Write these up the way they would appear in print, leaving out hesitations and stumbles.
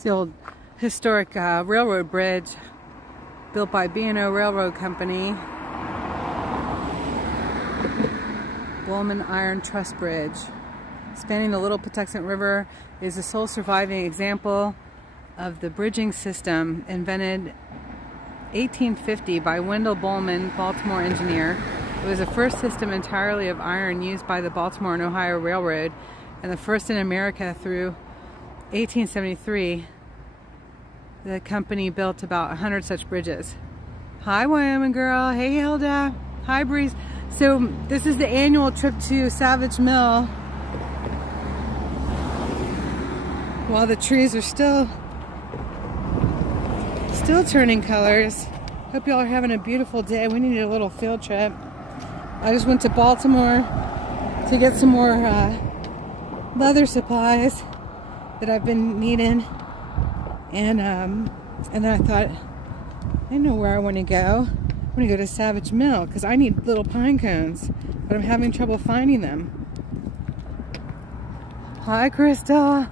It's the old historic railroad bridge built by B&O Railroad Company. Bowman Iron Truss Bridge. Spanning the Little Patuxent River is the sole surviving example of the bridging system invented 1850 by Wendell Bowman, Baltimore engineer. It was the first system entirely of iron used by the Baltimore and Ohio Railroad, and the first in America. Through 1873, the company built about 100 such bridges. Hi, Wyoming girl. Hey, Hilda. Hi, Breeze. So this is the annual trip to Savage Mill. While the trees are still turning colors. Hope y'all are having a beautiful day. We needed a little field trip. I just went to Baltimore to get some more leather supplies that I've been needing, and then I thought, I know where I want to go. I want to go to Savage Mill because I need little pine cones, but I'm having trouble finding them. Hi, Crystal.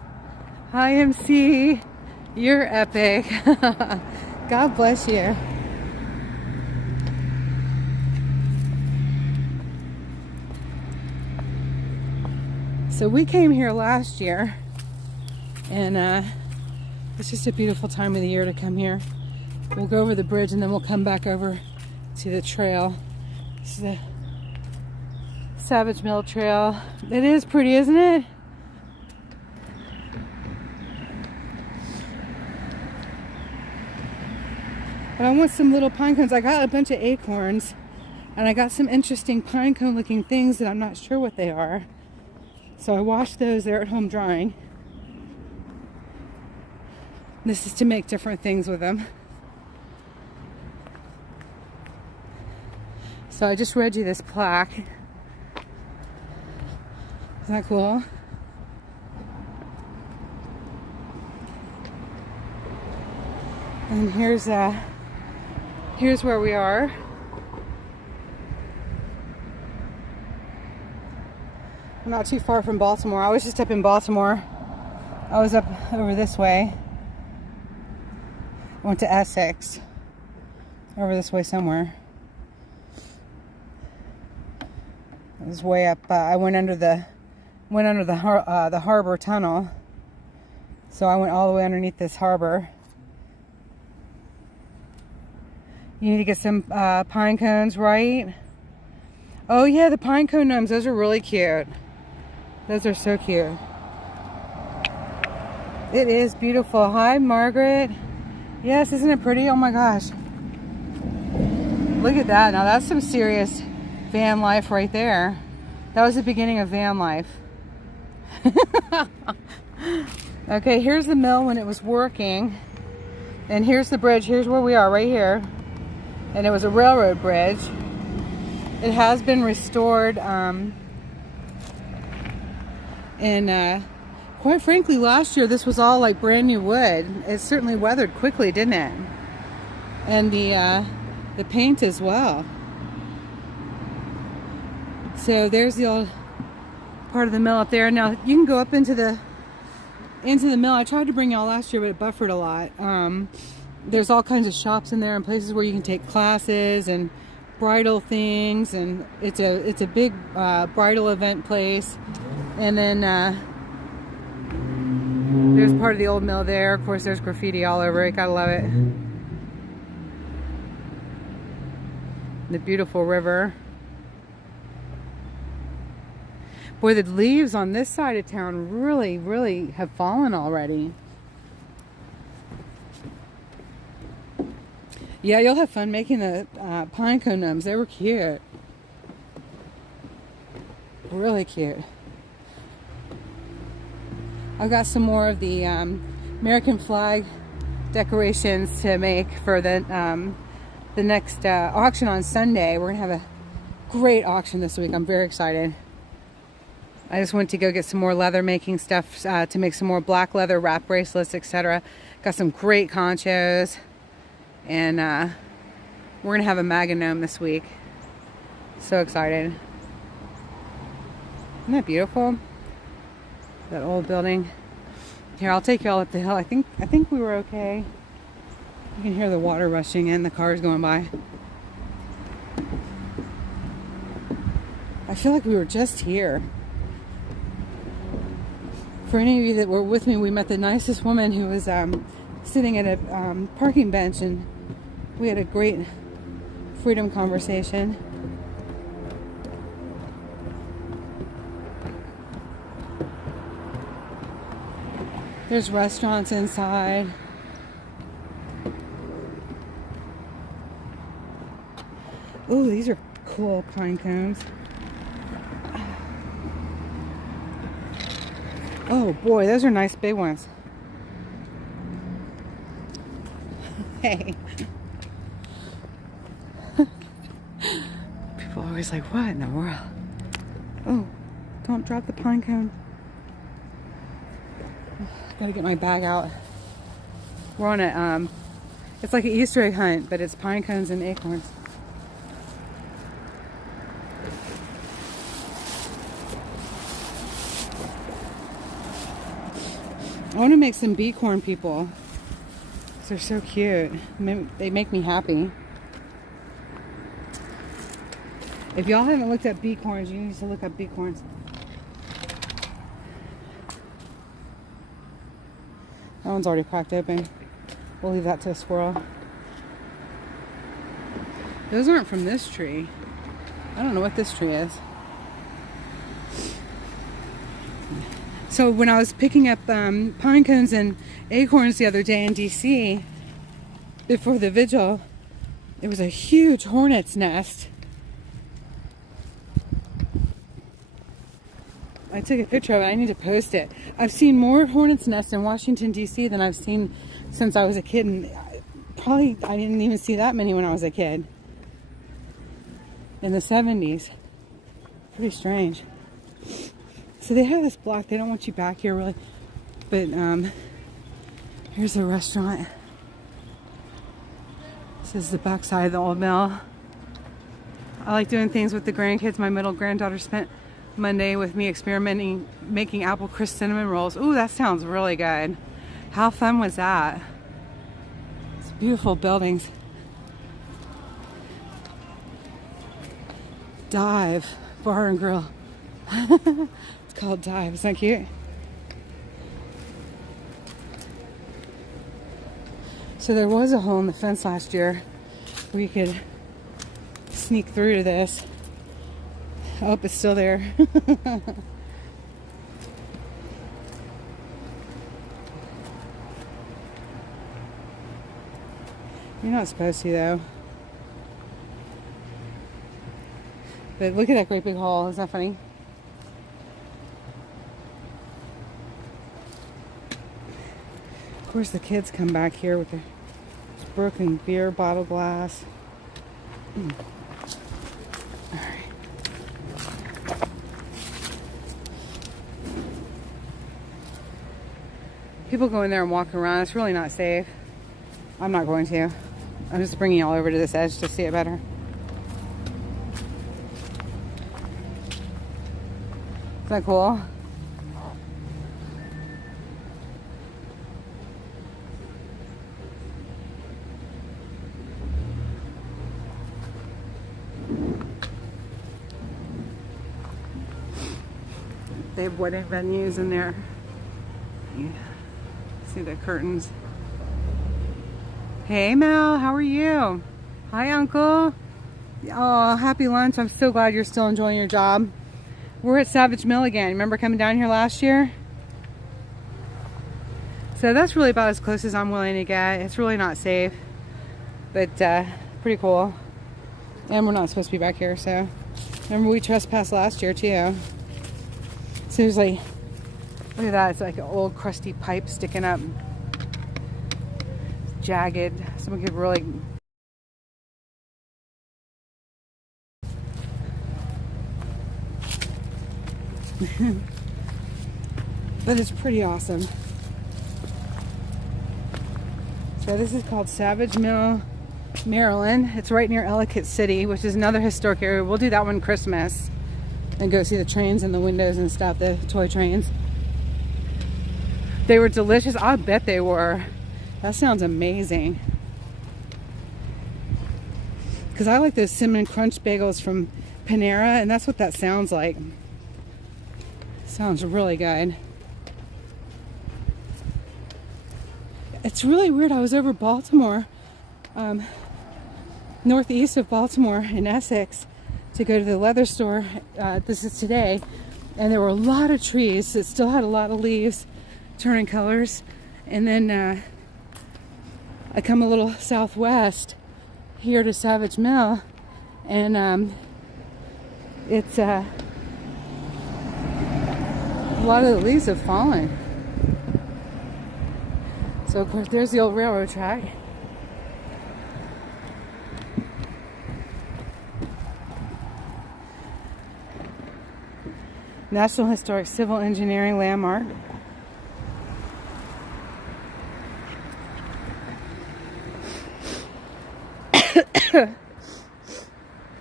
Hi, MC. You're epic. God bless you. So we came here last year, and it's just a beautiful time of the year to come here. We'll go over the bridge and then we'll come back over to the trail. This is the Savage Mill Trail. It is pretty, isn't it? But I want some little pine cones. I got a bunch of acorns, and I got some interesting pine cone looking things that I'm not sure what they are. So I washed those. They're at home drying. This is to make different things with them. So I just read you this plaque. Isn't that cool? And here's where we are. I'm not too far from Baltimore. I was just up in Baltimore. I was up over this way. I went to Essex. Over this way somewhere. It was way up. I went under the harbor tunnel. So I went all the way underneath this harbor. You need to get some pine cones, right? Oh yeah, the pine cone gnomes. Those are really cute. Those are so cute. It is beautiful. Hi, Margaret. Yes, isn't it pretty? Oh my gosh. Look at that. Now that's some serious van life right there. That was the beginning of van life. Okay, here's the mill when it was working. And here's the bridge. Here's where we are, right here. And it was a railroad bridge. It has been restored. And quite frankly, last year this was all like brand new wood. It certainly weathered quickly, didn't it? And the paint as well. So there's the old part of the mill up there. Now you can go up into the mill. I tried to bring y'all last year, but it buffered a lot. There's all kinds of shops in there and places where you can take classes and bridal things, and it's a big bridal event place. And then there's part of the old mill there. Of course, there's graffiti all over it. Gotta love it. The beautiful river. Boy, the leaves on this side of town really, really have fallen already. Yeah, you'll have fun making the pine cone gnomes. They were cute. Really cute. I've got some more of the American flag decorations to make for the next auction on Sunday. We're gonna have a great auction this week. I'm very excited. I just went to go get some more leather making stuff to make some more black leather wrap bracelets, etc. Got some great conchos. And we're going to have a MAGA gnome this week. So excited. Isn't that beautiful? That old building. Here, I'll take y'all up the hill. I think we were okay. You can hear the water rushing in, the cars going by. I feel like we were just here. For any of you that were with me, we met the nicest woman who was sitting at a parking bench, and we had a great freedom conversation. There's restaurants inside. Ooh, these are cool pine cones. Oh boy, those are nice big ones. Hey. People are always like, what in the world? Oh, don't drop the pine cone. Gotta get my bag out. We're on a, it's like an Easter egg hunt, but it's pine cones and acorns. I want to make some bee corn people. They're so cute. They make me happy. If y'all haven't looked at bee corns, you need to look up bee corns. That one's already cracked open. We'll leave that to a squirrel. Those aren't from this tree. I don't know what this tree is. So when I was picking up pine cones and acorns the other day in D.C. before the vigil, it was a huge hornet's nest. I took a picture of it. I need to post it. I've seen more hornet's nests in Washington D.C. than I've seen since I was a kid, and probably I didn't even see that many when I was a kid in the 70s. Pretty strange. So they have this block. They don't want you back here really, but here's a restaurant. This is the backside of the old mill. I like doing things with the grandkids. My middle granddaughter spent Monday with me experimenting making apple crisp cinnamon rolls. Ooh, that sounds really good. How fun was that? It's beautiful buildings. Dive Bar and Grill. It's called Dive. Isn't that cute? So there was a hole in the fence last year where you could sneak through to this. Oh, it's still there. You're not supposed to, though. But look at that great big hole. Isn't that funny? Of course, the kids come back here with their broken beer bottle glass. All right. People go in there and walk around. It's really not safe. I'm not going to. I'm just bringing y'all over to this edge to see it better. Isn't that cool? They have wedding venues in there. Yeah. See the curtains. Hey Mel, how are you? Hi Uncle. Oh, happy lunch. I'm so glad you're still enjoying your job. We're at Savage Mill again. Remember coming down here last year? So that's really about as close as I'm willing to get. It's really not safe, but pretty cool. And we're not supposed to be back here, so. Remember we trespassed last year too. Seriously, look at that. It's like an old crusty pipe sticking up. Jagged. Someone could really... But it's pretty awesome. So this is called Savage Mill, Maryland. It's right near Ellicott City, which is another historic area. We'll do that one Christmas and go see the trains and the windows and stuff, the toy trains. They were delicious. I bet they were. That sounds amazing. Because I like those cinnamon crunch bagels from Panera, and that's what that sounds like. Sounds really good. It's really weird. I was over Baltimore, northeast of Baltimore in Essex, to go to the leather store. This is today, and there were a lot of trees that still had a lot of leaves turning colors. And then I come a little southwest here to Savage Mill, and it's a lot of the leaves have fallen. So of course there's the old railroad track. National Historic Civil Engineering Landmark.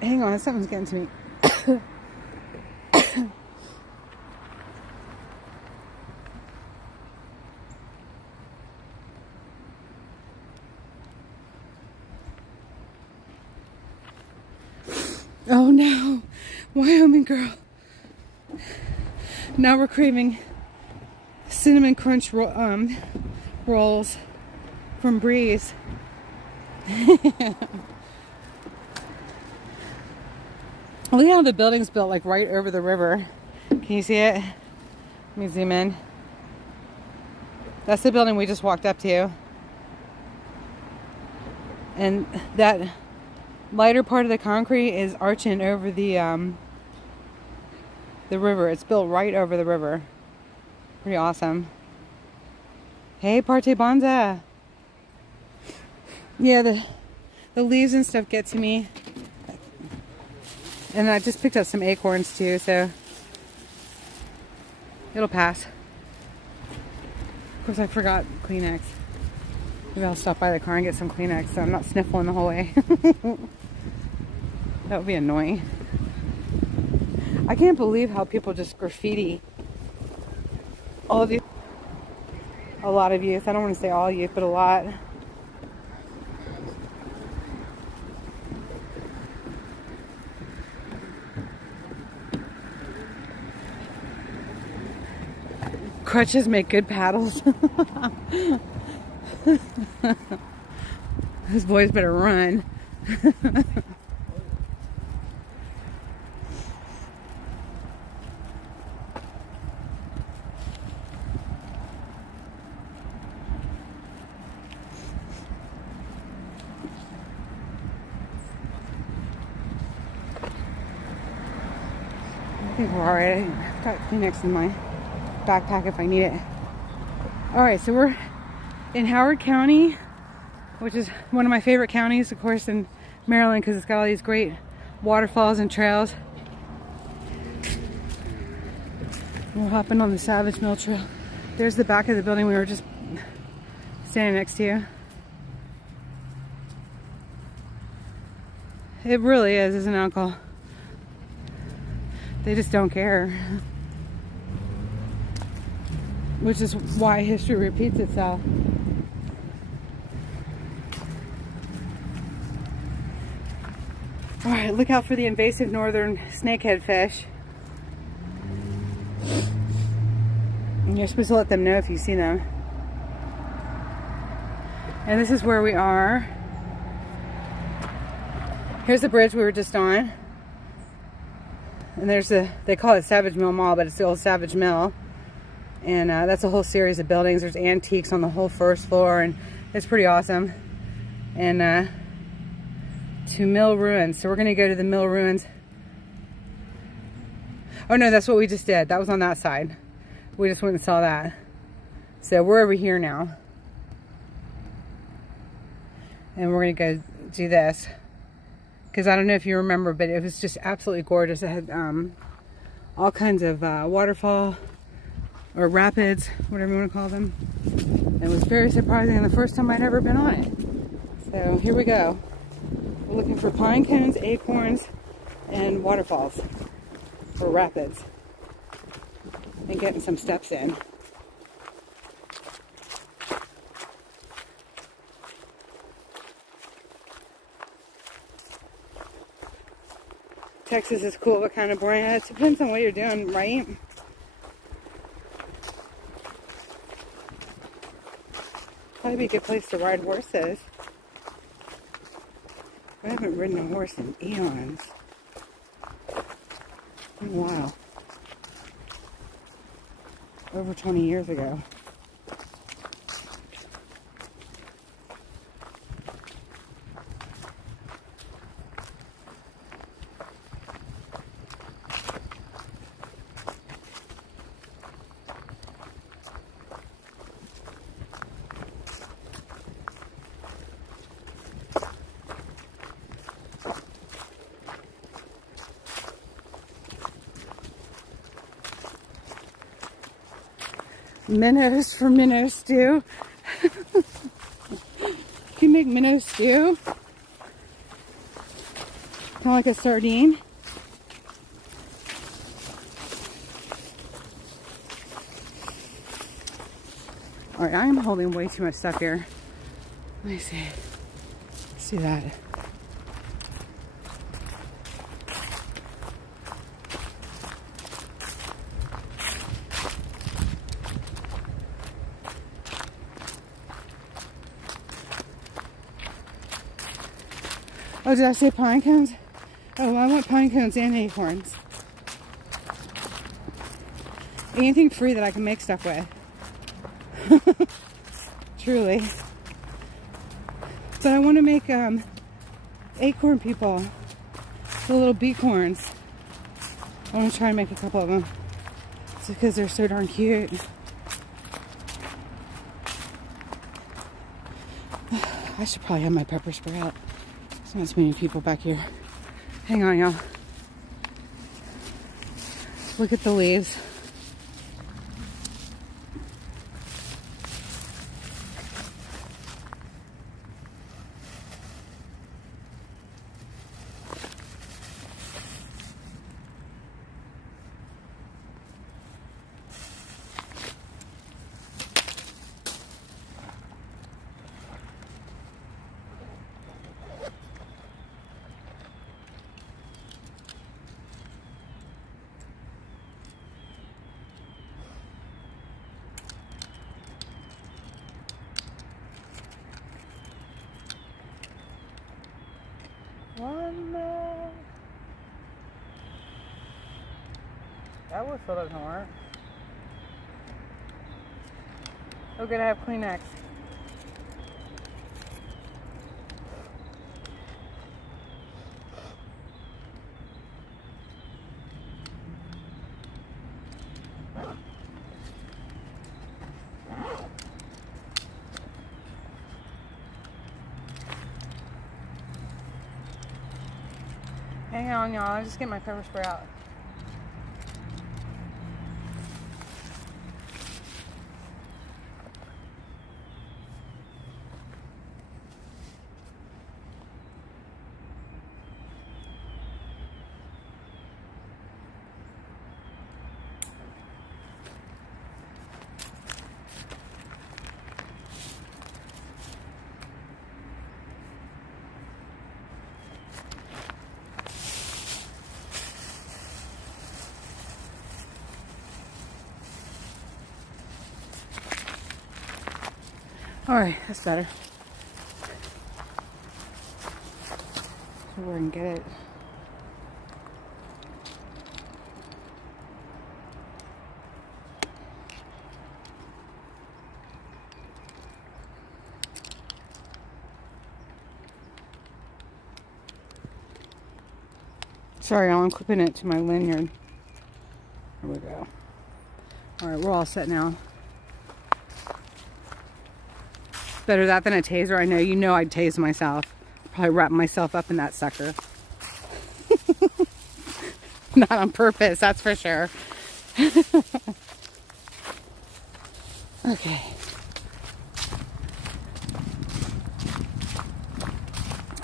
Hang on, something's getting to me. Oh no, Wyoming girl. Now we're craving cinnamon crunch rolls from Breeze. Look how the building's built like right over the river. Can you see it? Let me zoom in. That's the building we just walked up to. And that lighter part of the concrete is arching over the river. It's built right over the river. Pretty awesome. Hey, Parte Bonza. Yeah, the leaves and stuff get to me. And I just picked up some acorns too, so it'll pass. Of course, I forgot Kleenex. Maybe I'll stop by the car and get some Kleenex so I'm not sniffling the whole way. That would be annoying. I can't believe how people just graffiti all of these. A lot of youth. I don't want to say all youth, but a lot. Crutches make good paddles. Those boys better run. I think we're alright. I've got Kleenex in my backpack if I need it. Alright, so we're in Howard County, which is one of my favorite counties, of course, in Maryland, because it's got all these great waterfalls and trails. We're hopping on the Savage Mill Trail. There's the back of the building we were just standing next to. It really is, isn't it, Uncle? They just don't care. Which is why history repeats itself. Alright, look out for the invasive northern snakehead fish. And you're supposed to let them know if you see them. And this is where we are. Here's the bridge we were just on. And there's they call it Savage Mill Mall, but it's the old Savage Mill. And that's a whole series of buildings. There's antiques on the whole first floor, and it's pretty awesome. And to Mill Ruins. So we're going to go to the Mill Ruins. Oh no, that's what we just did. That was on that side. We just went and saw that. So we're over here now. And we're going to go do this. Because I don't know if you remember, but it was just absolutely gorgeous. It had all kinds of waterfall or rapids, whatever you want to call them. It was very surprising, and the first time I'd ever been on it. So here we go. We're looking for pine cones, acorns, and waterfalls, or rapids, and getting some steps in. Texas is cool but kind of boring. It depends on what you're doing, right? Probably be a good place to ride horses. I haven't ridden a horse in eons. Wow. Over 20 years ago. Minnows for minnow stew. Can you make minnow stew? Kind of like a sardine. Alright, I am holding way too much stuff here. Let me see. Let's do that. Oh, did I say pine cones? Oh, well, I want pine cones and acorns. Anything free that I can make stuff with. Truly. But I want to make acorn people. The little beacorns. I want to try and make a couple of them. Just because they're so darn cute. I should probably have my pepper spray out. There's not many people back here. Hang on, y'all. Look at the leaves. One more. That whistle doesn't work. Oh, good, I have Kleenex. Hang on, y'all. I'll just get my pepper spray out. Alright, that's better. So we're gonna get it. Sorry, I'm clipping it to my lanyard. There we go. Alright, we're all set now. Better that than a taser. I know, you know I'd tase myself. Probably wrap myself up in that sucker. Not on purpose, that's for sure. Okay.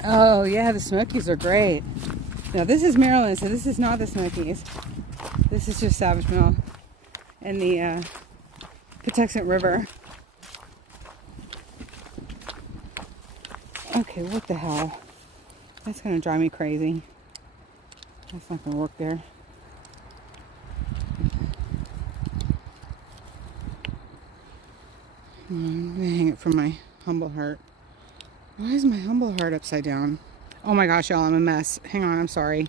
Oh yeah, the Smokies are great. Now this is Maryland, so this is not the Smokies. This is just Savage Mill and the Patuxent River. Okay, what the hell? That's gonna drive me crazy. That's not gonna work there. I'm gonna hang it from my humble heart. Why is my humble heart upside down? Oh my gosh, y'all, I'm a mess. Hang on, I'm sorry.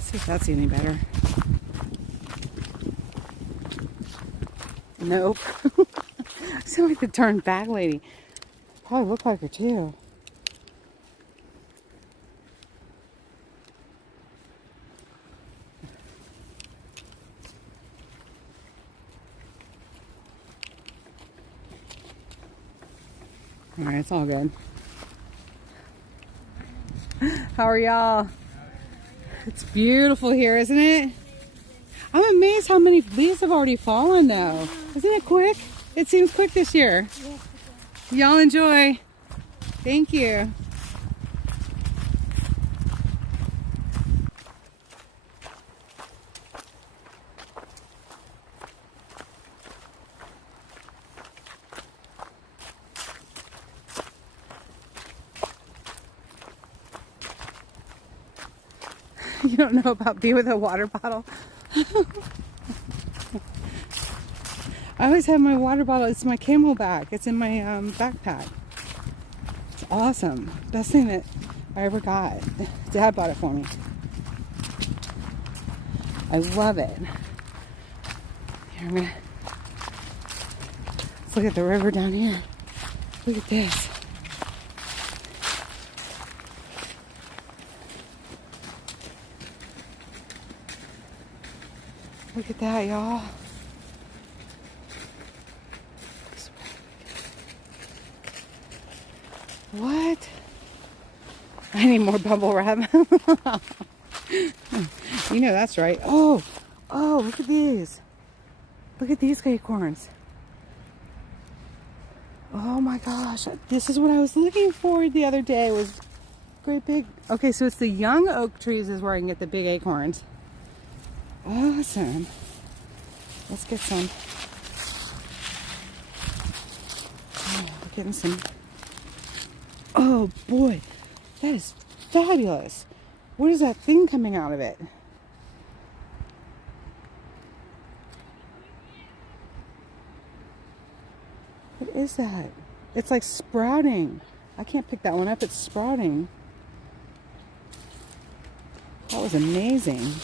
See if that's any better. Nope. I sound like the turned back lady. Probably look like her too. Alright, it's all good. How are y'all? It's beautiful here, isn't it? I'm amazed how many leaves have already fallen though. Isn't it quick? It seems quick this year. Y'all enjoy. Thank you. You don't know about being with a water bottle? I always have my water bottle. It's my Camelback. It's in my backpack. It's awesome. Best thing that I ever got. Dad bought it for me. I love it. Here, let's look at the river down here. Look at this. Look at that, y'all. What? I need more bubble wrap. You know that's right. Oh, look at these. Look at these acorns. Oh my gosh. This is what I was looking for the other day. It was great big. Okay, so it's the young oak trees is where I can get the big acorns. Awesome. Let's get some. Oh, we're getting some. Oh boy, that is fabulous. What is that thing coming out of it? What is that? It's like sprouting. I can't pick that one up. It's sprouting. That was amazing.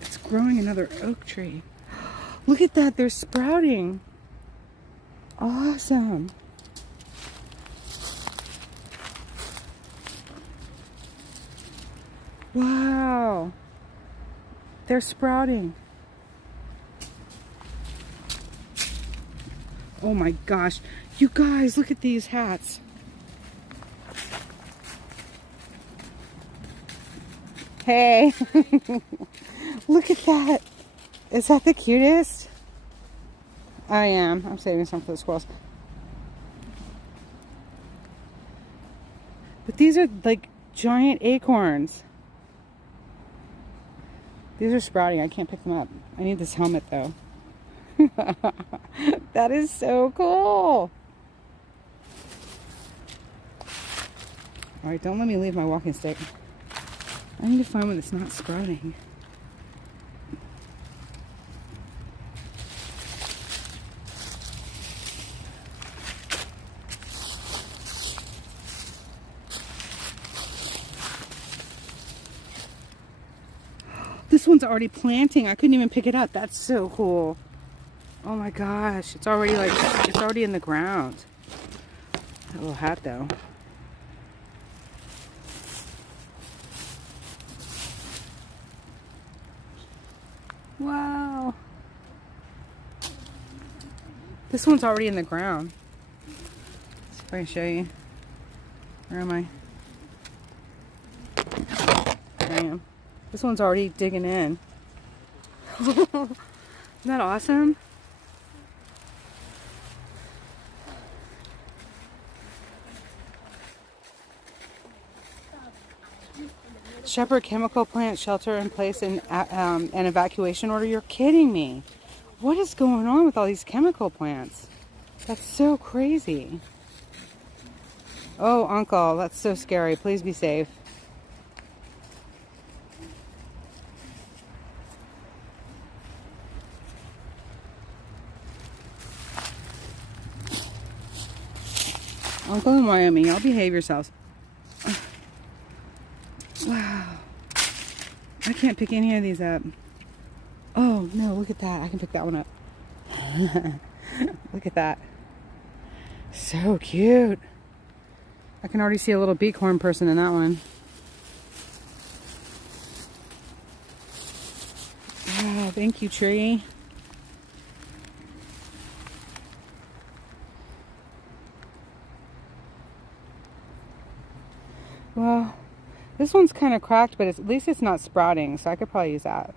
It's growing another oak tree. Look at that. They're sprouting. Awesome. Wow. They're sprouting. Oh my gosh. You guys, look at these hats. Hey. Look at that. Is that the cutest? I am. I'm saving some for the squirrels. But these are like giant acorns. These are sprouting. I can't pick them up. I need this helmet though. That is so cool. Alright, don't let me leave my walking stick. I need to find one that's not sprouting. This one's already planting. I couldn't even pick it up. That's so cool. Oh my gosh. It's already in the ground. That little hat though. Wow. This one's already in the ground. Let's see if I can show you. Where am I? There I am. This one's already digging in. Isn't that awesome? shepherd chemical plant shelter in place in an evacuation order. You're kidding me. What is going on with all these chemical plants? That's so crazy. Oh, uncle, that's so scary. Please be safe. Uncle in Wyoming, y'all behave yourselves. Wow. I can't pick any of these up. Oh, no, look at that. I can pick that one up. Look at that. So cute. I can already see a little beakhorn person in that one. Wow, thank you, tree. Well, this one's kind of cracked, but at least it's not sprouting, so I could probably use that.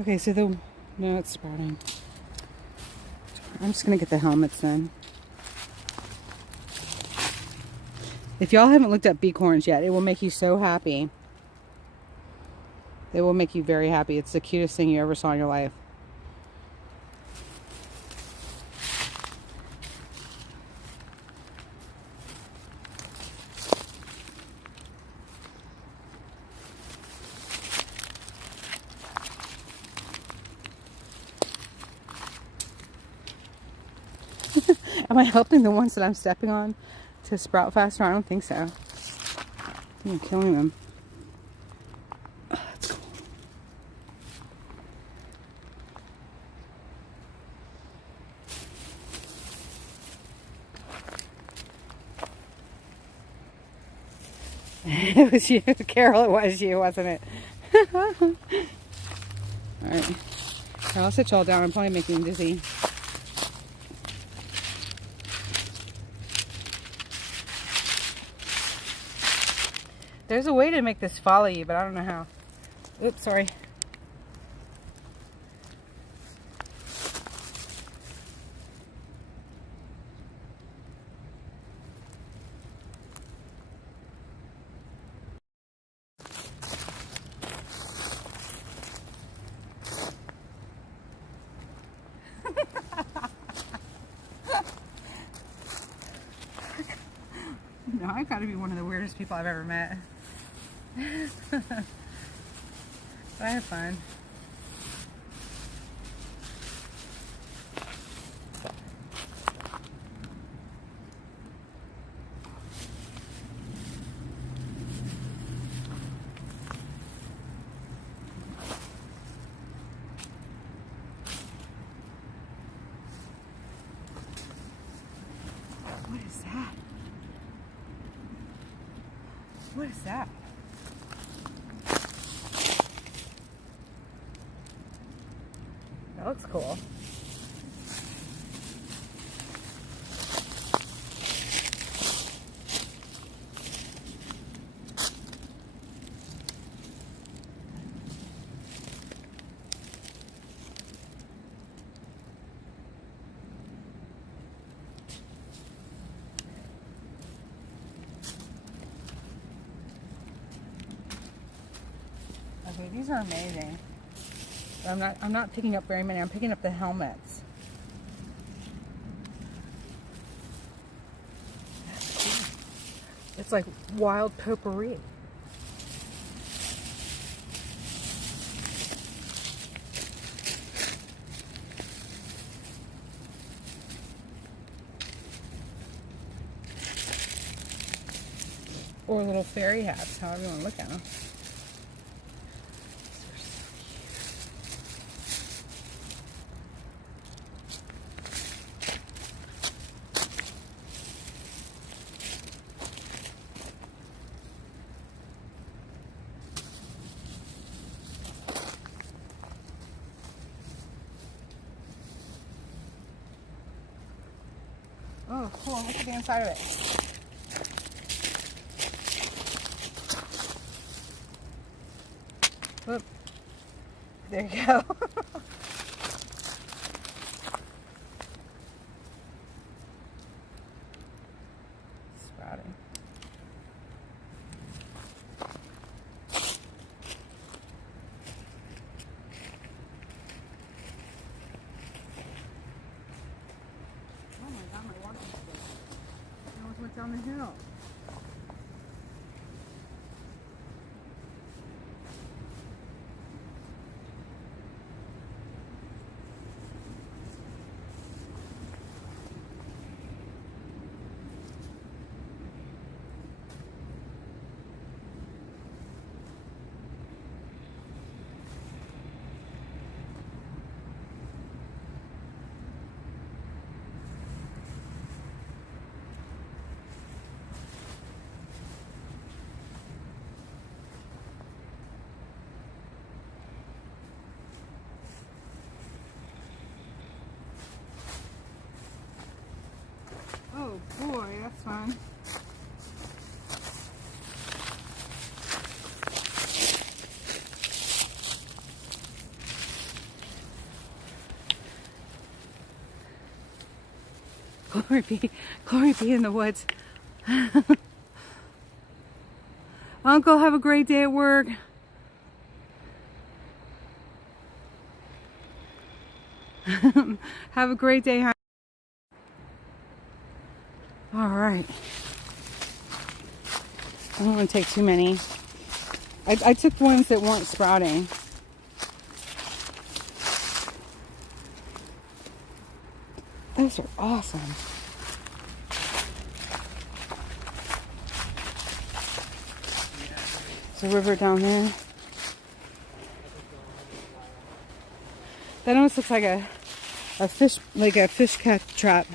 Okay, so no, it's sprouting. I'm just gonna get the helmets then. If y'all haven't looked at beakhorns yet, it will make you so happy. It will make you very happy. It's the cutest thing you ever saw in your life. Am I helping the ones that I'm stepping on to sprout faster? I don't think so. I'm killing them. Oh, that's cool. It was you, Carol. It was you, wasn't it? All right. I'll sit y'all down. I'm probably making them dizzy. There's a way to make this follow you, but I don't know how. Oops, sorry. No, I've got to be one of the weirdest people I've ever met. But I have fun. What is that? What is that? That looks cool. Okay, these are amazing. But I'm not picking up very many. I'm picking up the helmets. It's like wild potpourri. Or little fairy hats, however you want to look at them. cool. Look at the inside of it. Whoop. There you go. Sprouting. Oh my God, my water is good. I almost went down the hill. Oh boy, that's fun. Glory be in the woods. Uncle, have a great day at work. Have a great day, hon. All right. I don't want to take too many. I took ones that weren't sprouting. Those are awesome. There's a river down there. That almost looks like a fish, like a fish catch trap.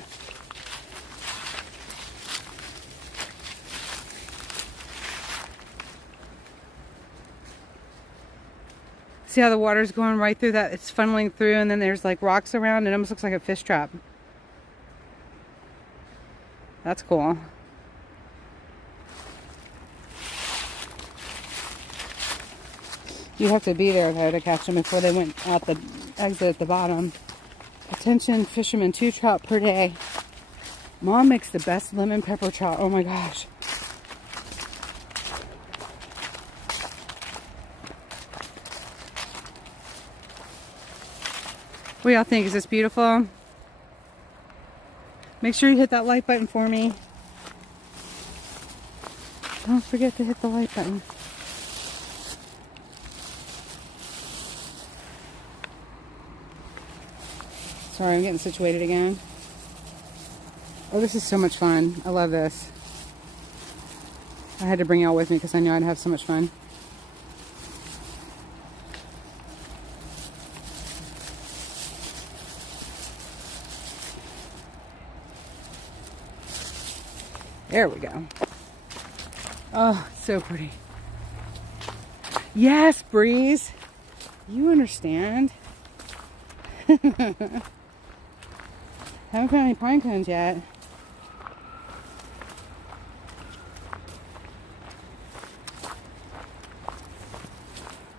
See how the water's going right through that? It's funneling through, and then there's like rocks around. It almost looks like a fish trap. That's cool. You have to be there though to catch them before they went out the exit at the bottom. Attention fishermen, 2 trout per day. Mom makes the best lemon pepper trout. Oh my gosh. What do y'all think? Is this beautiful? Make sure you hit that like button for me. Don't forget to hit the like button. Sorry, I'm getting situated again. Oh, this is so much fun. I love this. I had to bring y'all with me because I knew I'd have so much fun. There we go. Oh, so pretty. Yes, Breeze. You understand. Haven't found any pine cones yet.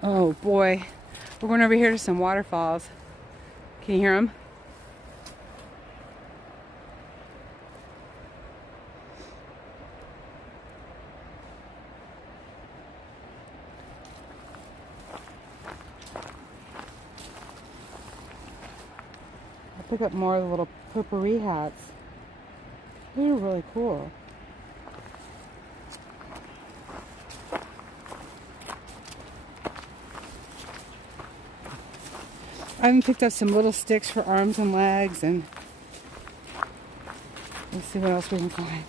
Oh boy. We're going over here to some waterfalls. Can you hear them? Pick up more of the little potpourri hats. They're really cool. I even picked up some little sticks for arms and legs, and let's see what else we can find.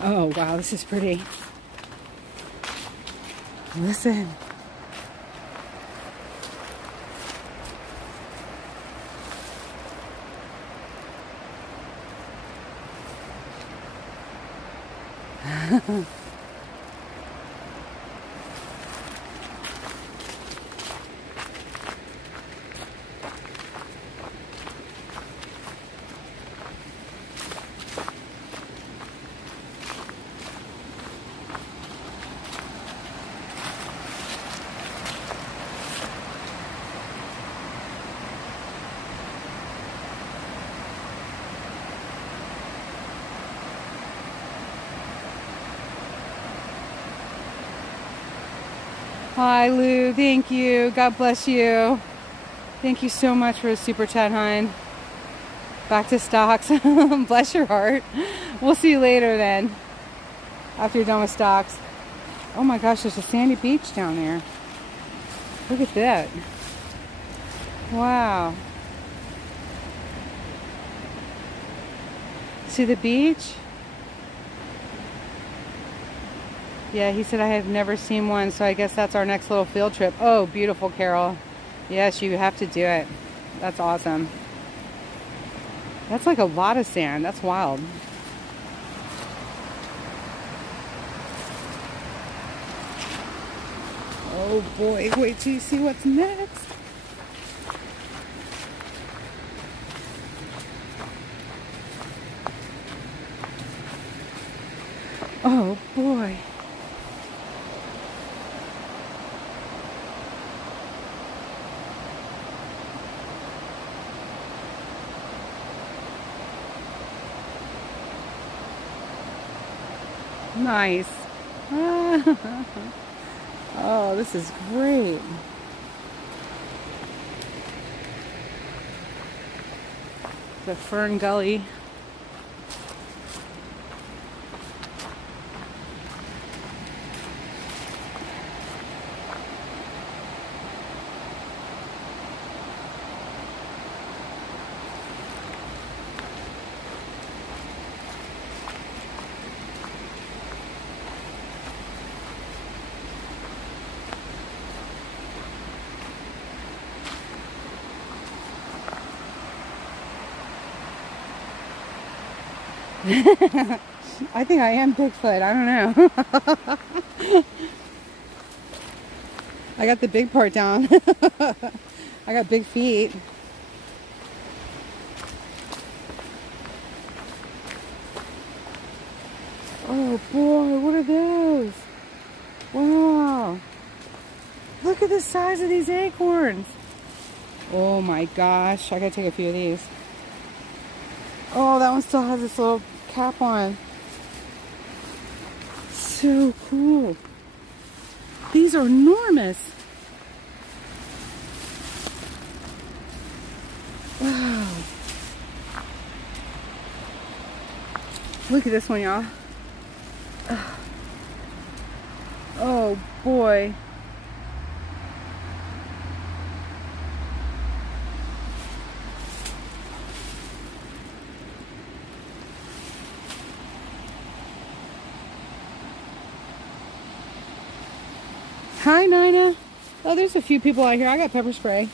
Oh wow, this is pretty. Listen. Hi, Lou. Thank you. God bless you. Thank you so much for a super chat, hon. Back to stocks. Bless your heart. We'll see you later then. After you're done with stocks. Oh my gosh, there's a sandy beach down there. Look at that. Wow. See the beach? Yeah, he said I have never seen one, so I guess that's our next little field trip. Oh, beautiful, Carol. Yes, you have to do it. That's awesome. That's like a lot of sand. That's wild. Oh boy, wait till you see what's next. Oh boy. Nice. Oh, this is great. The Fern Gully. I think I am Bigfoot. I don't know. I got the big part down. I got big feet. Oh boy, what are those? Wow. Look at the size of these acorns. Oh my gosh, I gotta take a few of these. Oh, that one still has this little cap on. So cool. These are enormous. Wow. Look at this one, y'all. Oh boy. Hi, Nina. Oh, there's a few people out here. I got pepper spray.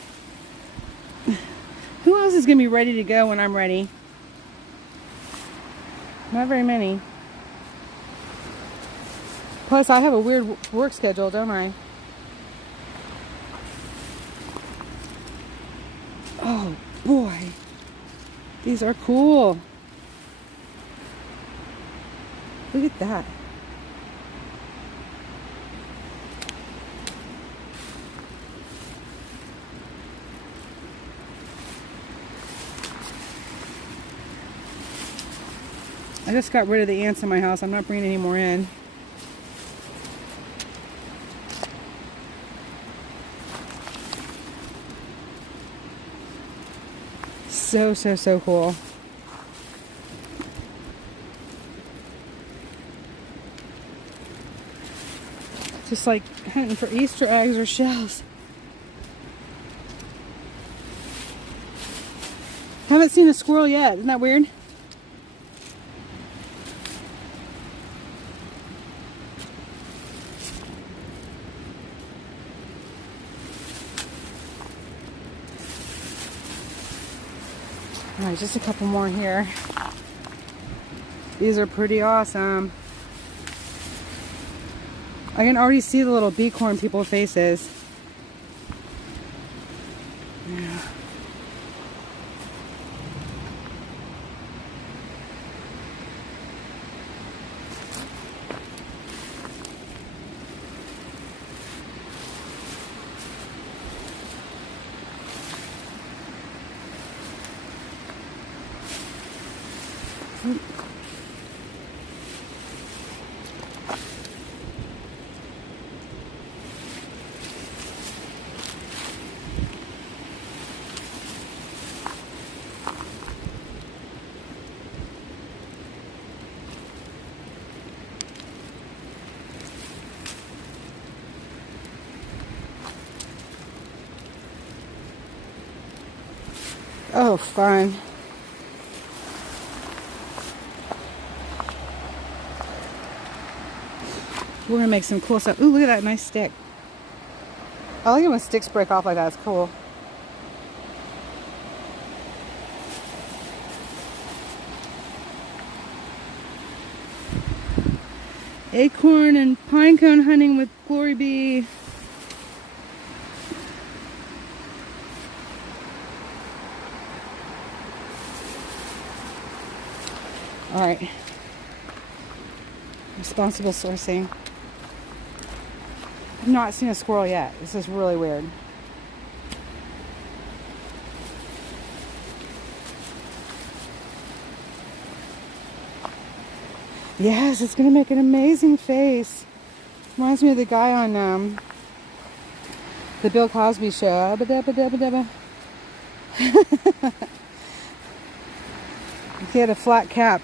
Who else is going to be ready to go when I'm ready? Not very many. Plus, I have a weird work schedule, don't I? Oh, boy. These are cool. Look at that. I just got rid of the ants in my house. I'm not bringing any more in. So cool. Just like hunting for Easter eggs or shells. Haven't seen a squirrel yet. Isn't that weird? Alright, just a couple more here. These are pretty awesome. I can already see the little bighorn people's faces. Yeah. Oh, fun. We're gonna make some cool stuff. Ooh, look at that nice stick. I like it when sticks break off like that. It's cool. Acorn and pine cone hunting with Glory Bee. All right. Responsible sourcing. I've not seen a squirrel yet. This is really weird. Yes, it's gonna make an amazing face. Reminds me of the guy on the Bill Cosby show. Abba dabba dabba dabba. He had a flat cap.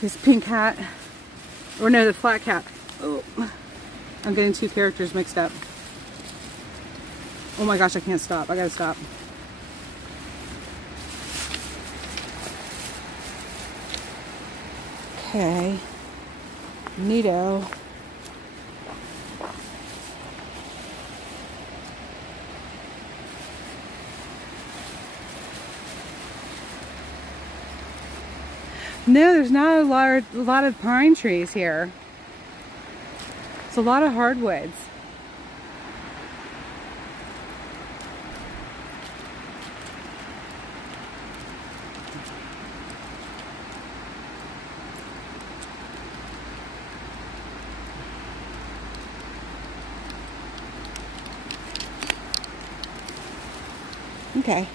His pink hat. Or no, the flat cap. Oh, I'm getting two characters mixed up. Oh my gosh, I can't stop. I gotta stop. Okay. Neato. No, there's not a lot of pine trees here. It's a lot of hardwoods. Okay.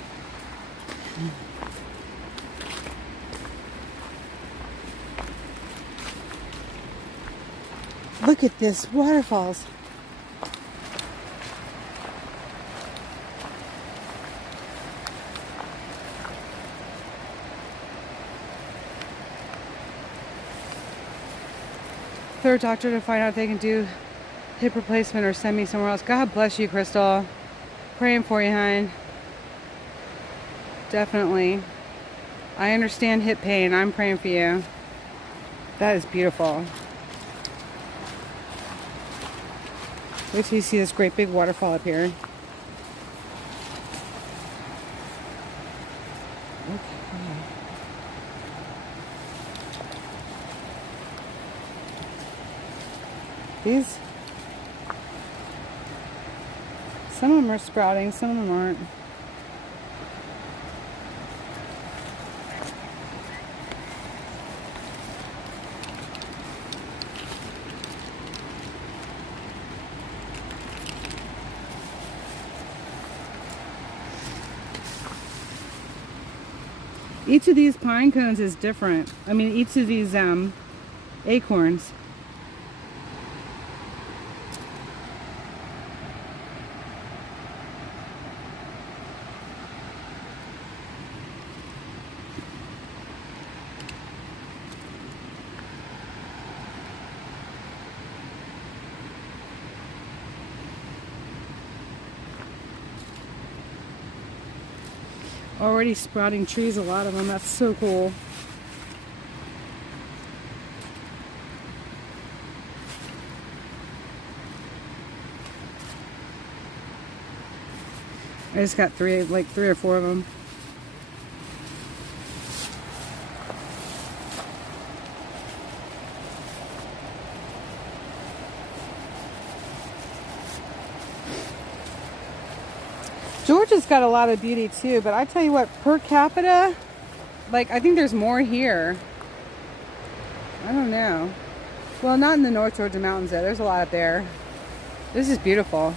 Look at this waterfalls. Third doctor to find out if they can do hip replacement or send me somewhere else. God bless you, Crystal. Praying for you, hon. Definitely. I understand hip pain. I'm praying for you. That is beautiful. Wait till you see this great big waterfall up here. Okay. These, some of them are sprouting, some of them aren't. Each of these pine cones is different. I mean, each of these acorns. Already sprouting trees, a lot of them. That's so cool. I just got three or four of them. Georgia's got a lot of beauty too, but I tell you what, per capita, like, I think there's more here. I don't know. Well, not in the North Georgia mountains though. There's a lot up there. This is beautiful.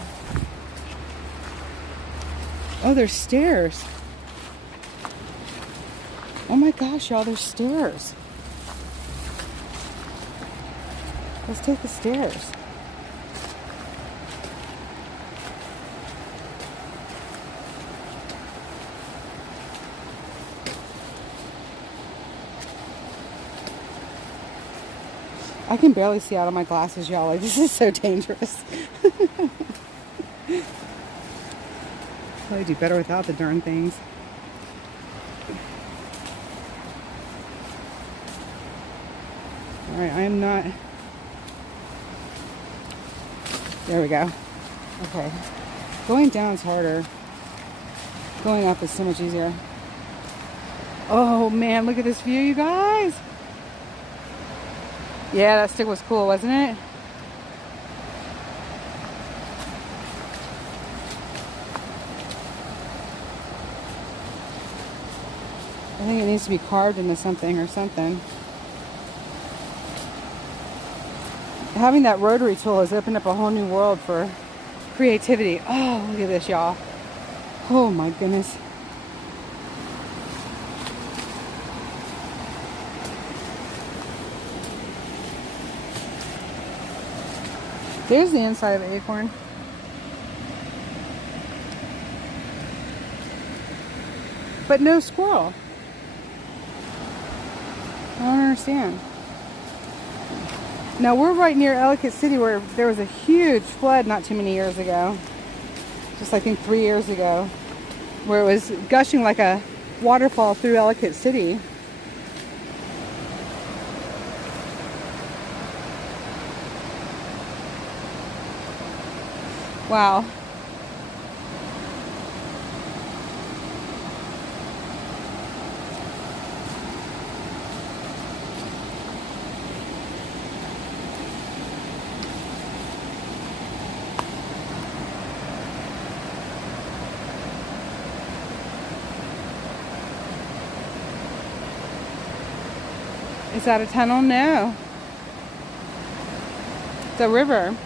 Oh, there's stairs. Oh my gosh, y'all, there's stairs. Let's take the stairs. I can barely see out of my glasses, y'all. Like, this is so dangerous. Probably do better without the darn things. Alright, I am not... There we go. Okay. Going down is harder. Going up is so much easier. Oh man, look at this view, you guys! Yeah, that stick was cool, wasn't it? I think it needs to be carved into something or something. Having that rotary tool has opened up a whole new world for creativity. Oh, look at this, y'all. Oh my goodness. There's the inside of an acorn. But no squirrel. I don't understand. Now we're right near Ellicott City where there was a huge flood not too many years ago. Just I think 3 years ago. Where it was gushing like a waterfall through Ellicott City. Wow. Is that a tunnel? No. It's a river.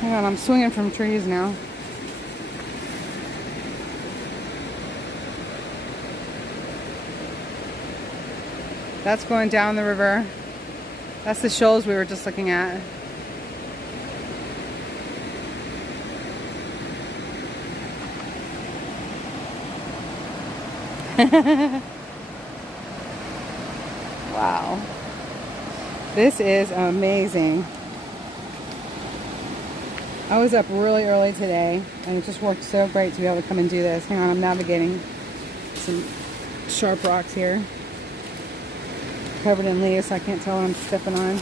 Hang on, I'm swinging from trees now. That's going down the river. That's the shoals we were just looking at. Wow. This is amazing. I was up really early today and it just worked so great to be able to come and do this. Hang on, I'm navigating some sharp rocks here. Covered in leaves, so I can't tell what I'm stepping on.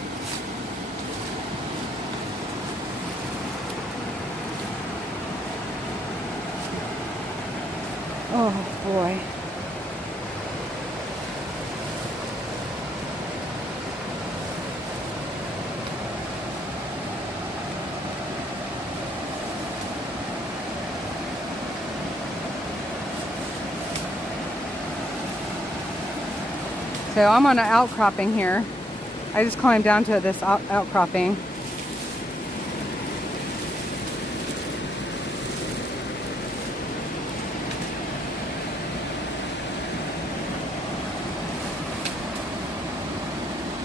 Oh boy. So I'm on an outcropping here. I just climbed down to this outcropping.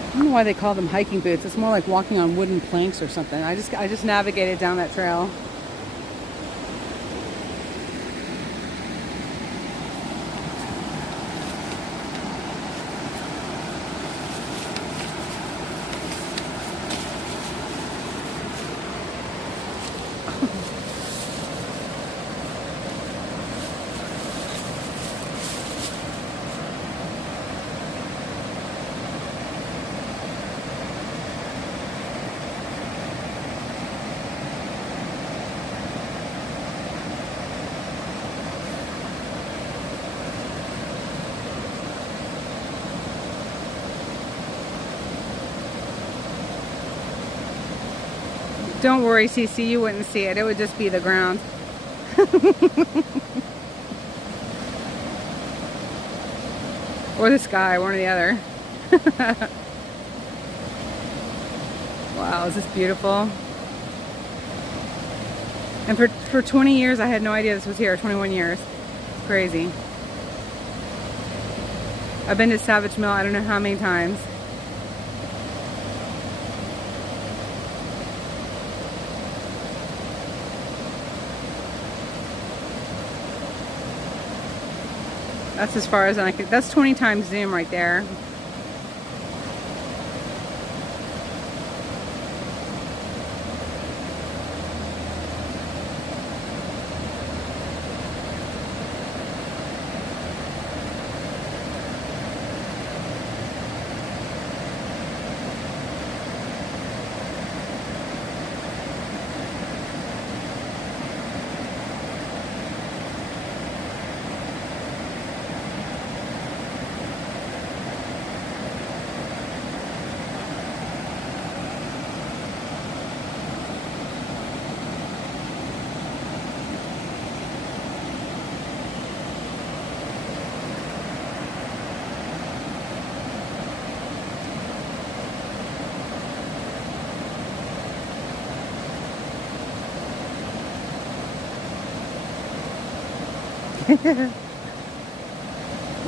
I don't know why they call them hiking boots. It's more like walking on wooden planks or something. I just navigated down that trail. Don't worry, CC, you wouldn't see it. It would just be the ground. Or the sky, one or the other. Wow, is this beautiful? And for 20 years, I had no idea this was here. 21 years. It's crazy. I've been to Savage Mill I don't know how many times. That's as far as I could. That's 20 times zoom right there.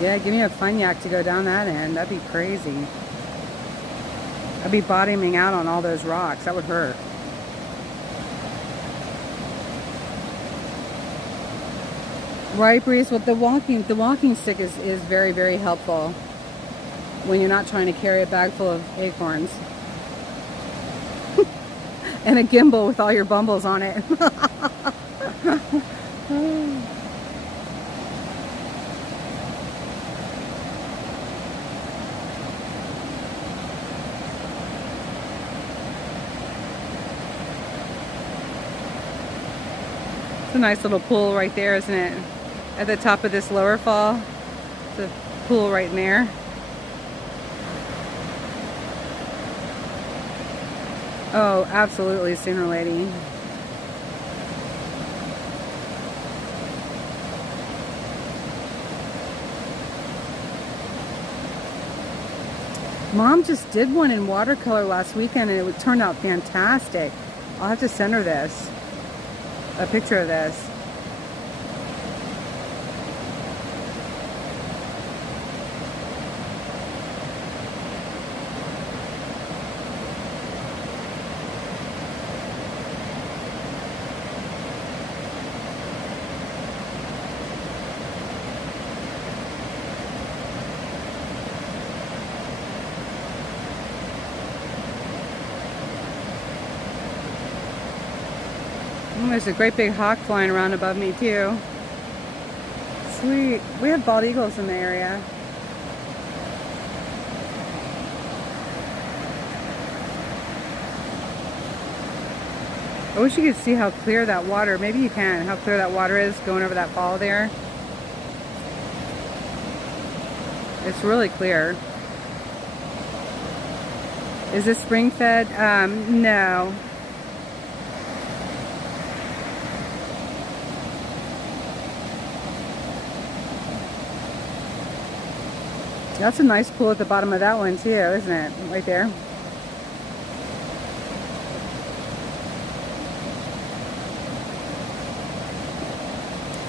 Yeah, give me a fun yak to go down that end. That'd be crazy. I'd be bottoming out on all those rocks. That would hurt. Right, Breeze? With the walking stick is very, very helpful when you're not trying to carry a bag full of acorns. And a gimbal with all your bumbles on it. It's a nice little pool right there, isn't it? At the top of this lower fall. It's a pool right in there. Oh, absolutely, Sooner Lady. Mom just did one in watercolor last weekend and it turned out fantastic. I'll have to send her this. A picture of this. Oh, there's a great big hawk flying around above me too. Sweet. We have bald eagles in the area. I wish you could see how clear that water, maybe you can, how clear that water is going over that fall there. It's really clear. Is this spring fed? No. That's a nice pool at the bottom of that one too, isn't it? Right there.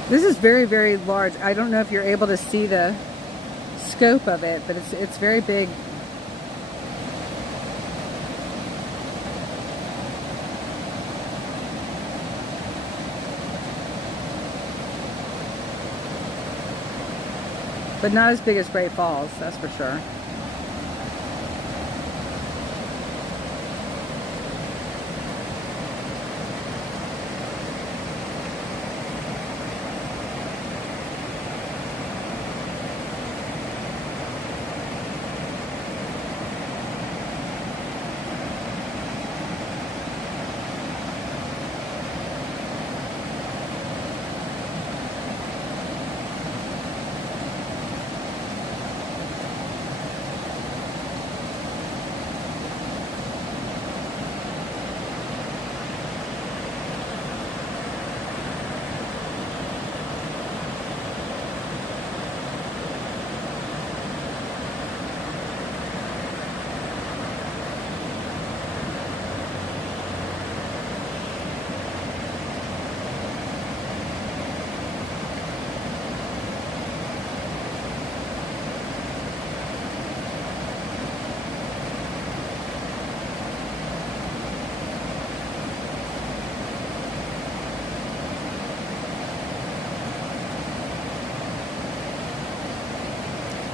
This is very, very large. I don't know if you're able to see the scope of it, but it's very big. But not as big as Great Falls, that's for sure.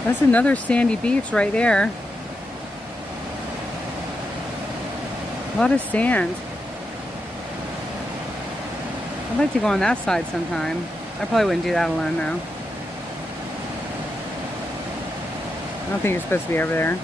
That's another sandy beach right there. A lot of sand. I'd like to go on that side sometime. I probably wouldn't do that alone though. I don't think you're supposed to be over there.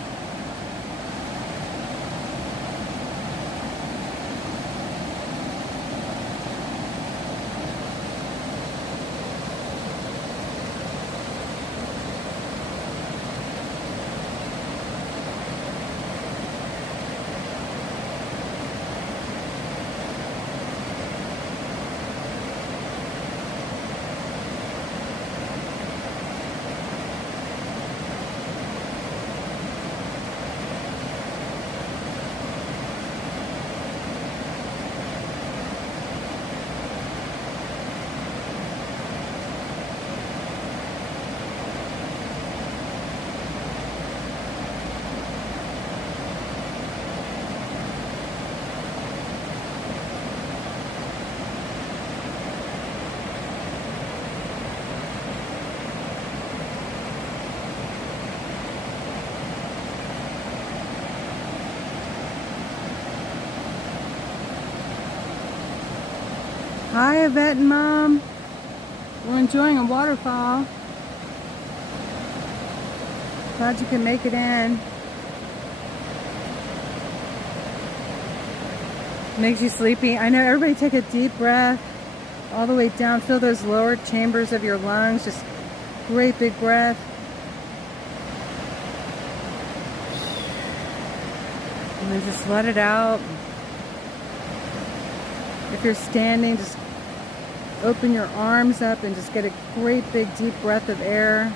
Hi, Yvette and Mom. We're enjoying a waterfall. Glad you can make it in. Makes you sleepy. I know, everybody take a deep breath all the way down. Feel those lower chambers of your lungs. Just great big breath. And then just let it out. If you're standing, just open your arms up and just get a great big deep breath of air.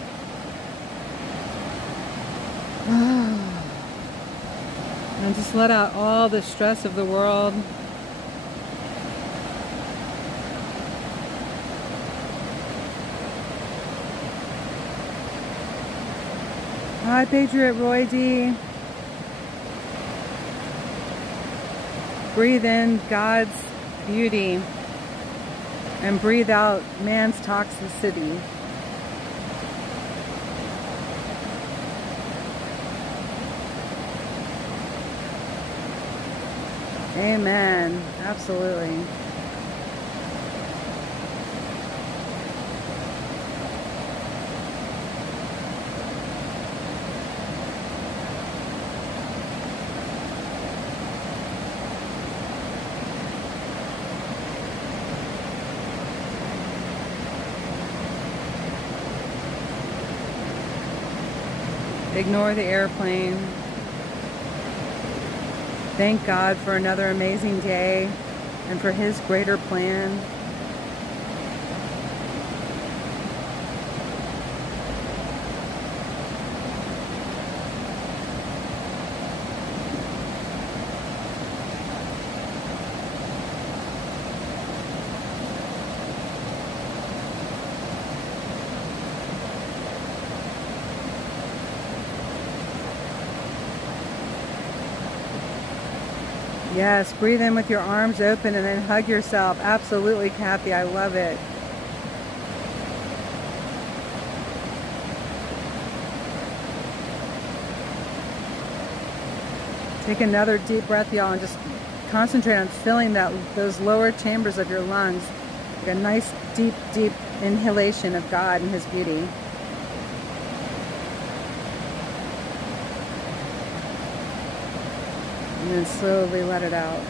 And just let out all the stress of the world. Hi, Patriot Roy D. Breathe in God's beauty and breathe out man's toxicity. Amen. Absolutely. Ignore the airplane. Thank God for another amazing day and for His greater plan. Yes, breathe in with your arms open and then hug yourself. Absolutely, Kathy. I love it. Take another deep breath, y'all, and just concentrate on filling those lower chambers of your lungs. Like a nice, deep, deep inhalation of God and His beauty. And then slowly let it out.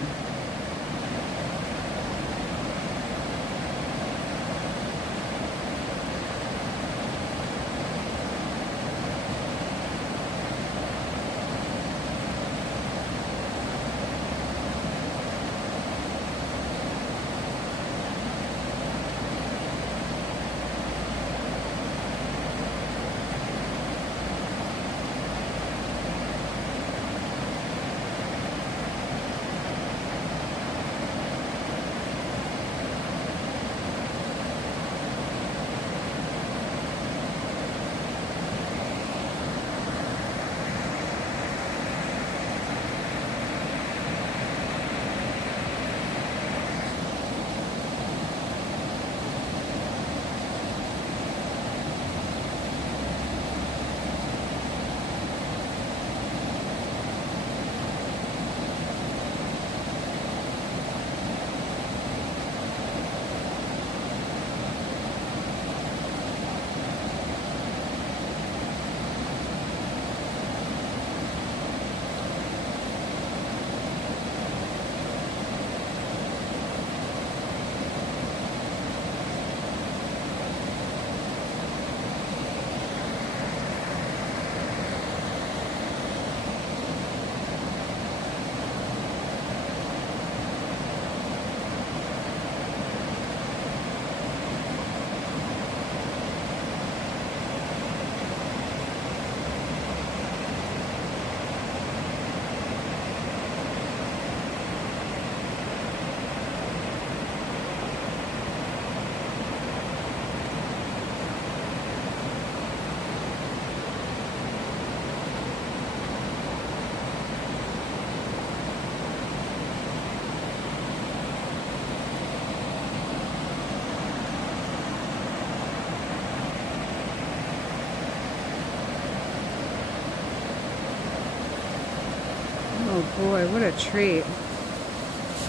Boy, what a treat.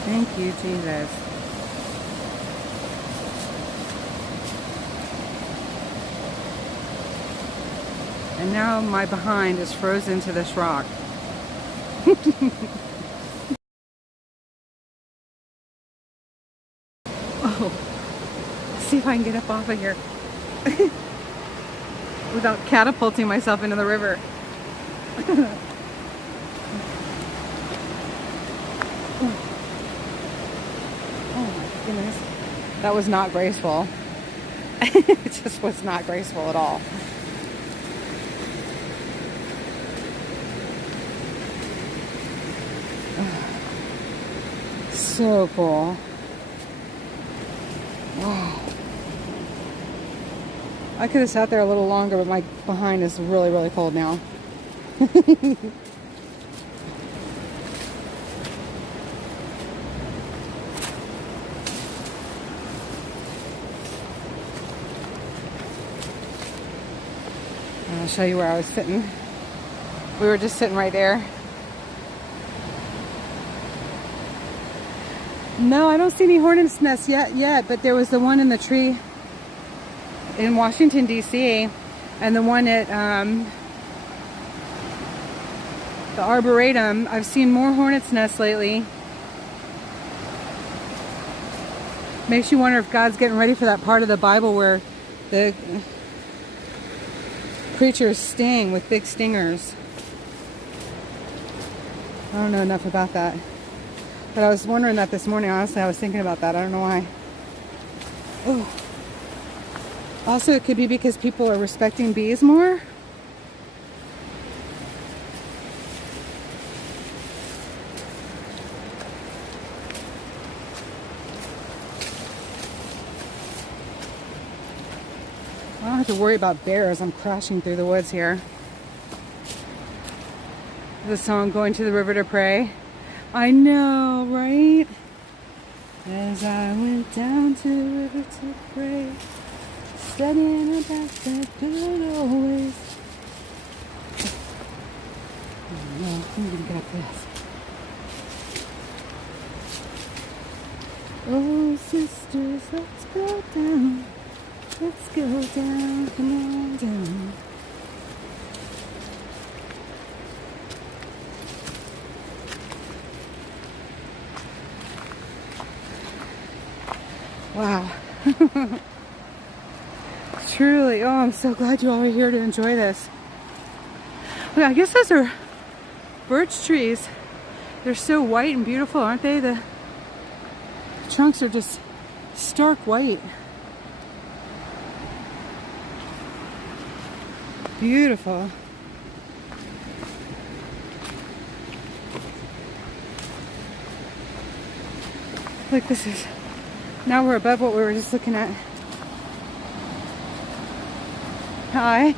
Thank you, Jesus. And now my behind is frozen to this rock. Oh, see if I can get up off of here without catapulting myself into the river. Oh my goodness. That was not graceful. It just was not graceful at all. So cool. Wow. I could have sat there a little longer, but my behind is really, really cold now. I'll show you where I was sitting. We were just sitting right there. No, I don't see any hornet's nests yet, but there was the one in the tree in Washington D.C. and the one at the Arboretum. I've seen more hornet's nests lately. Makes you wonder if God's getting ready for that part of the Bible where the creatures sting with big stingers. I don't know enough about that. But I was wondering that this morning. Honestly, I was thinking about that. I don't know why. Oh. Also, it could be because people are respecting bees more. I don't have to worry about bears. I'm crashing through the woods here. The song "Going to the River to Pray." I know, right? As I went down to the river to pray, studying about that good old ways. Oh no, I'm gonna get this. Oh sisters, let's go down. Let's go down, come on down. Wow. Truly. Oh, I'm so glad you all are here to enjoy this. Well, I guess those are birch trees. They're so white and beautiful, aren't they? The trunks are just stark white. Beautiful. Look, this is... Now we're above what we were just looking at. Hi.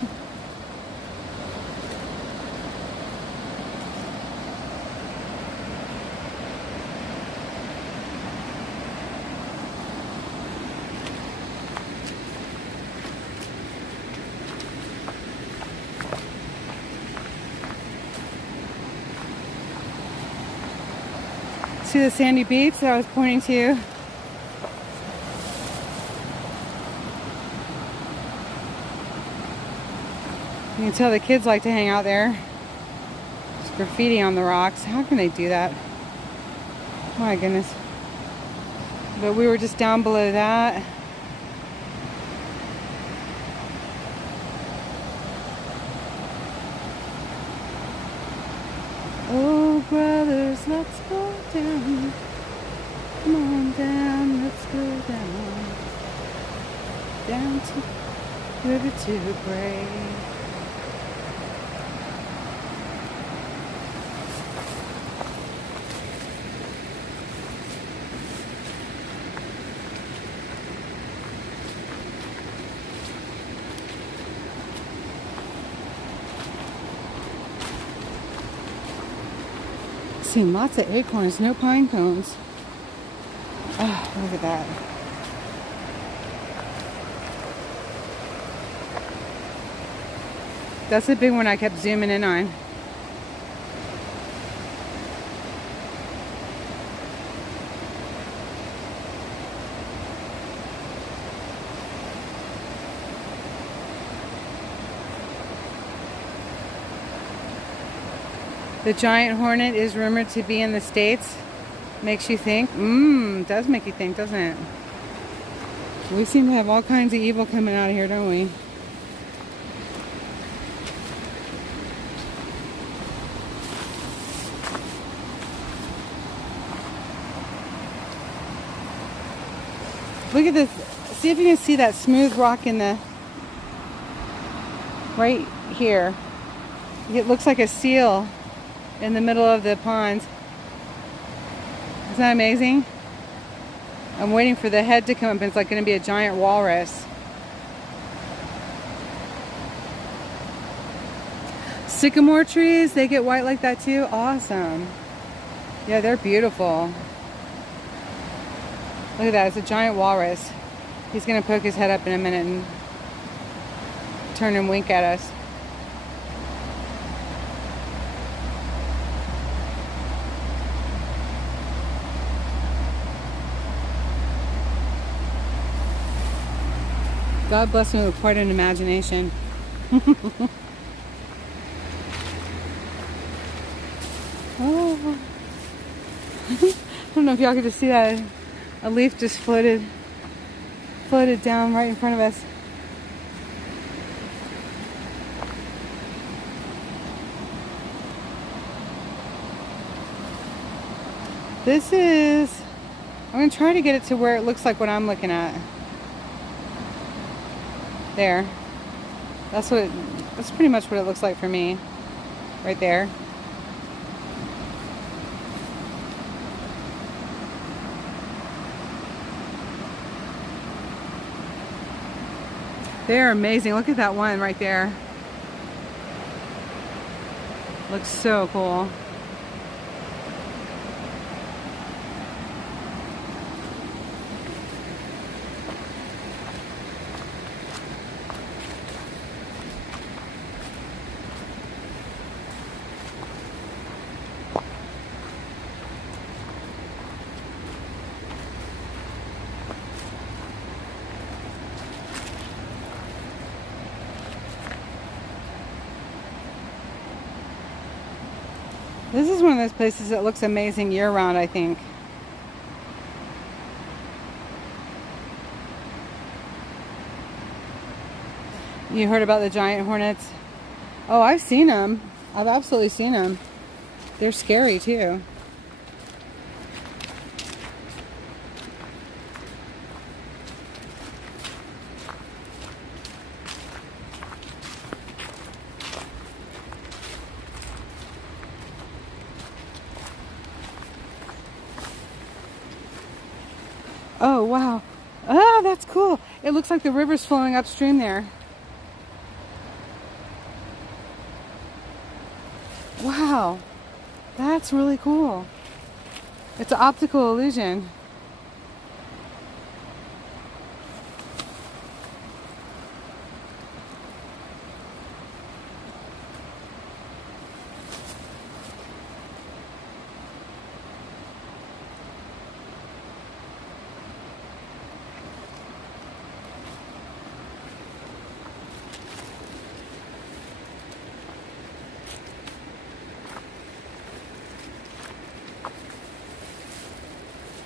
See the sandy beach that I was pointing to? You can tell the kids like to hang out there. There's graffiti on the rocks. How can they do that? My goodness. But we were just down below that. Oh, brothers, let's go down. Come on down, let's go down. Down to the river to pray. Seen lots of acorns, no pine cones. Oh, look at that. That's the big one I kept zooming in on. The giant hornet is rumored to be in the States. Makes you think. Does make you think, doesn't it? We seem to have all kinds of evil coming out of here, don't we? Look at this. See if you can see that smooth rock in the... right here. It looks like a seal in the middle of the pond. Isn't that amazing? I'm waiting for the head to come up. It's like going to be a giant walrus. Sycamore trees, they get white like that too. Awesome. Yeah, they're beautiful. Look at that, it's a giant walrus. He's going to poke his head up in a minute and turn and wink at us. God bless me with quite an imagination. Oh. I don't know if y'all could just see that. A leaf just floated down right in front of us. This is, I'm going to try to get it to where it looks like what I'm looking at. There. That's pretty much what it looks like for me. Right there. They're amazing. Look at that one right there. Looks so cool. This is one of those places that looks amazing year-round, I think. You heard about the giant hornets? Oh, I've seen them. I've absolutely seen them. They're scary, too. Oh, wow. Ah, that's cool. It looks like the river's flowing upstream there. Wow. That's really cool. It's an optical illusion.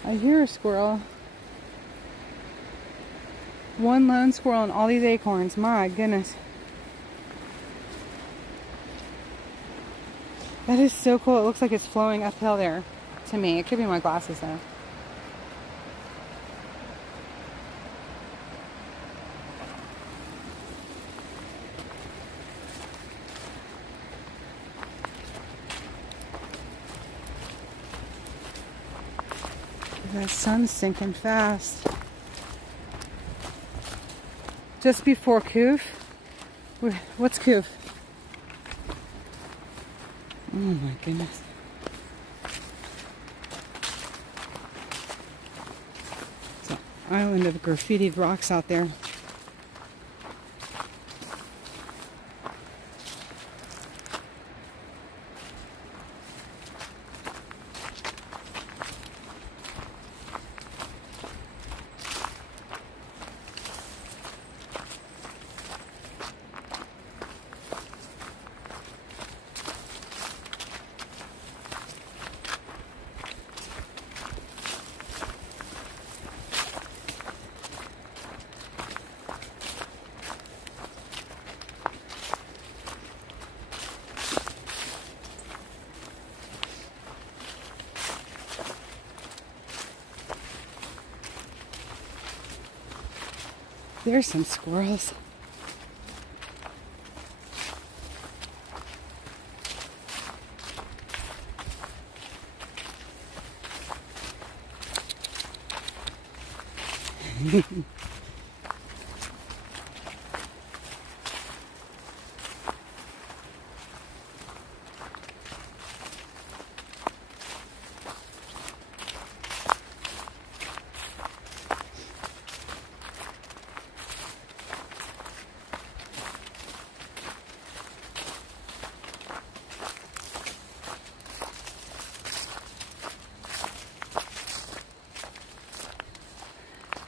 I hear a squirrel. One lone squirrel and all these acorns. My goodness. That is so cool. It looks like it's flowing uphill there to me. It could be my glasses though. The sun's sinking fast. Just before Koof. What's Koof? Oh my goodness. It's an island of graffitied rocks out there. There's some squirrels.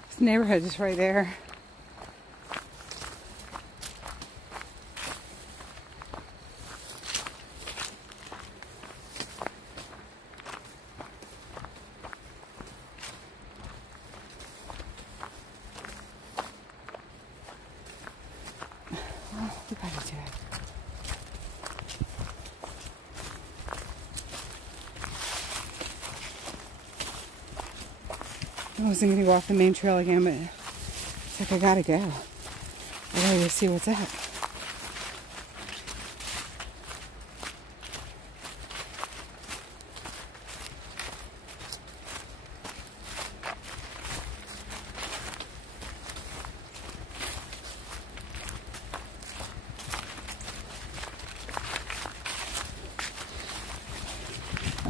This neighborhood is right there. Oh, we gotta do it. I wasn't going to go off the main trail again, but it's like I gotta go. I gotta go see what's up.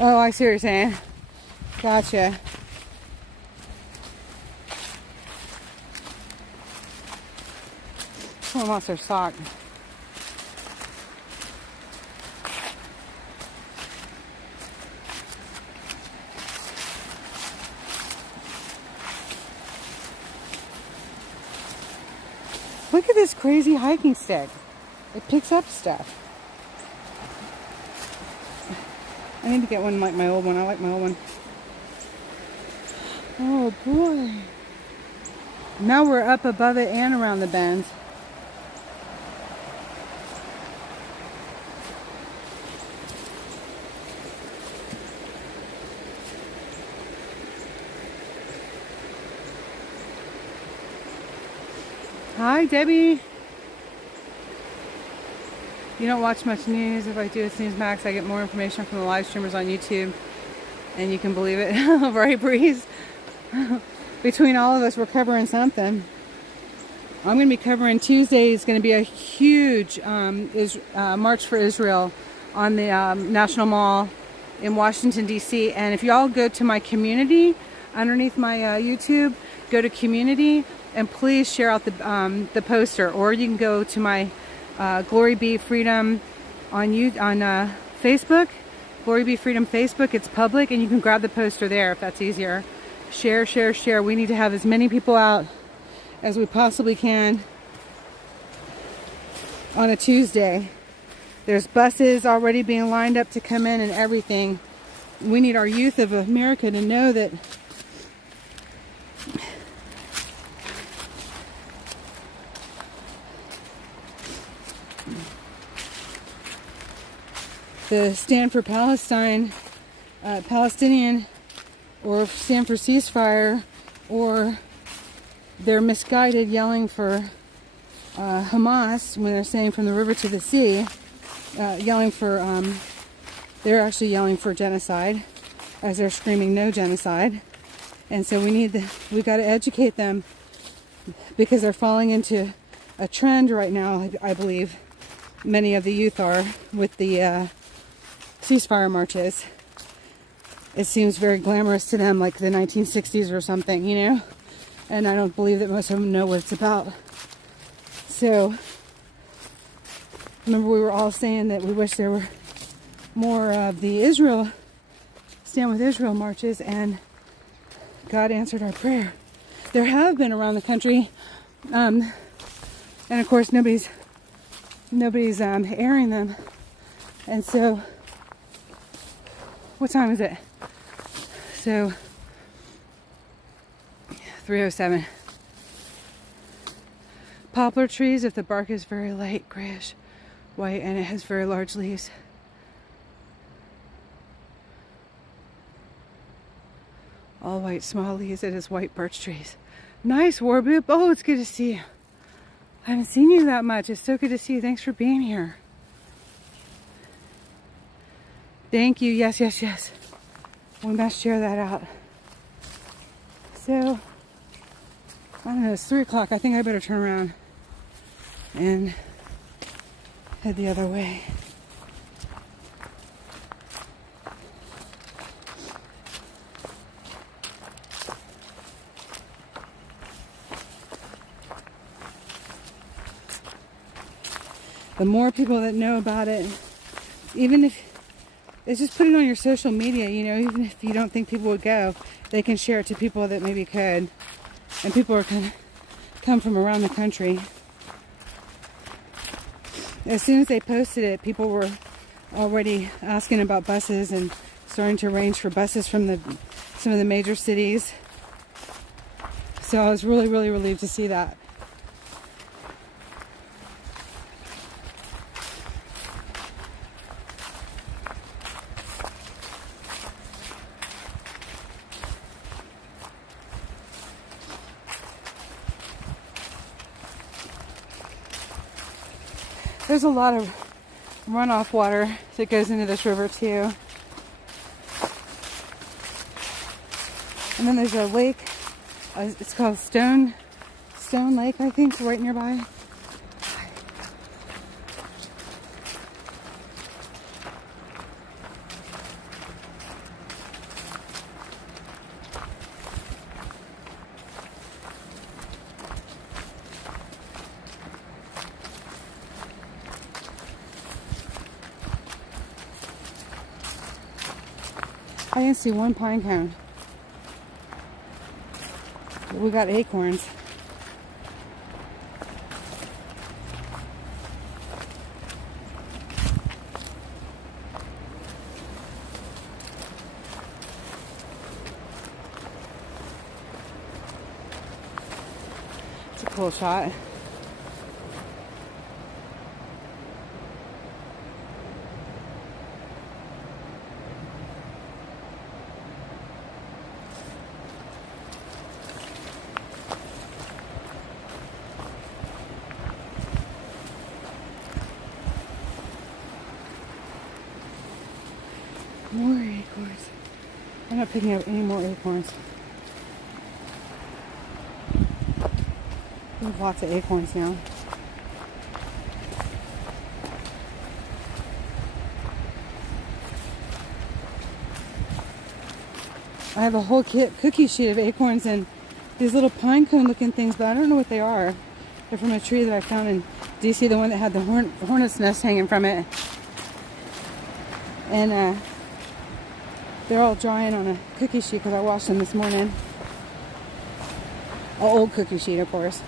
Oh, I see what you're saying. Gotcha. Someone wants their sock. Look at this crazy hiking stick. It picks up stuff. I need to get one like my old one. I like my old one. Oh boy. Now we're up above it and around the bends. Hi, Debbie. You don't watch much news. If I do, it's Newsmax. I get more information from the live streamers on YouTube. And you can believe it. Right, Breeze? Between all of us, we're covering something. I'm going to be covering Tuesday. It's going to be a huge March for Israel on the National Mall in Washington, D.C. And if y'all go to my community, underneath my YouTube, go to community, and please share out the poster. Or you can go to my Glory Be Freedom on Facebook. Glory Be Freedom Facebook. It's public, and you can grab the poster there if that's easier. Share, share, share. We need to have as many people out as we possibly can on a Tuesday. There's buses already being lined up to come in and everything. We need our youth of America to know that the Stand for Palestine, Palestinian, or Stand for Ceasefire, or they're misguided yelling for Hamas when they're saying from the river to the sea, yelling for, they're actually yelling for genocide as they're screaming no genocide. And so we've got to educate them because they're falling into a trend right now, I believe. Many of the youth are with the ceasefire marches. It seems very glamorous to them, like the 1960s or something, you know? And I don't believe that most of them know what it's about. So, remember we were all saying that we wish there were more of the Stand With Israel marches, and God answered our prayer. There have been around the country, and of course nobody's airing them. And so, what time is it? So, 3:07. Poplar trees, if the bark is very light, grayish, white, and it has very large leaves. All white, small leaves. It is white birch trees. Nice, Warboop. Oh, it's good to see you. I haven't seen you that much. It's so good to see you. Thanks for being here. Thank you. Yes, yes, yes. We must share that out. So, I don't know, it's 3 o'clock. I think I better turn around and head the other way. The more people that know about it, even if it's just put it on your social media, you know, even if you don't think people would go, they can share it to people that maybe could. And people are going to come from around the country. As soon as they posted it, people were already asking about buses and starting to arrange for buses from some of the major cities. So I was really, really relieved to see that. There's a lot of runoff water that goes into this river too. And then there's a lake, it's called Stone Lake, I think, right nearby. I didn't see one pine cone. We got acorns. It's a cool shot. More acorns. I'm not picking up any more acorns. We have lots of acorns now. I have a whole cookie sheet of acorns and these little pine cone looking things, but I don't know what they are. They're from a tree that I found in D.C., the one that had the hornet's nest hanging from it. And they're all drying on a cookie sheet because I washed them this morning. An old cookie sheet, of course.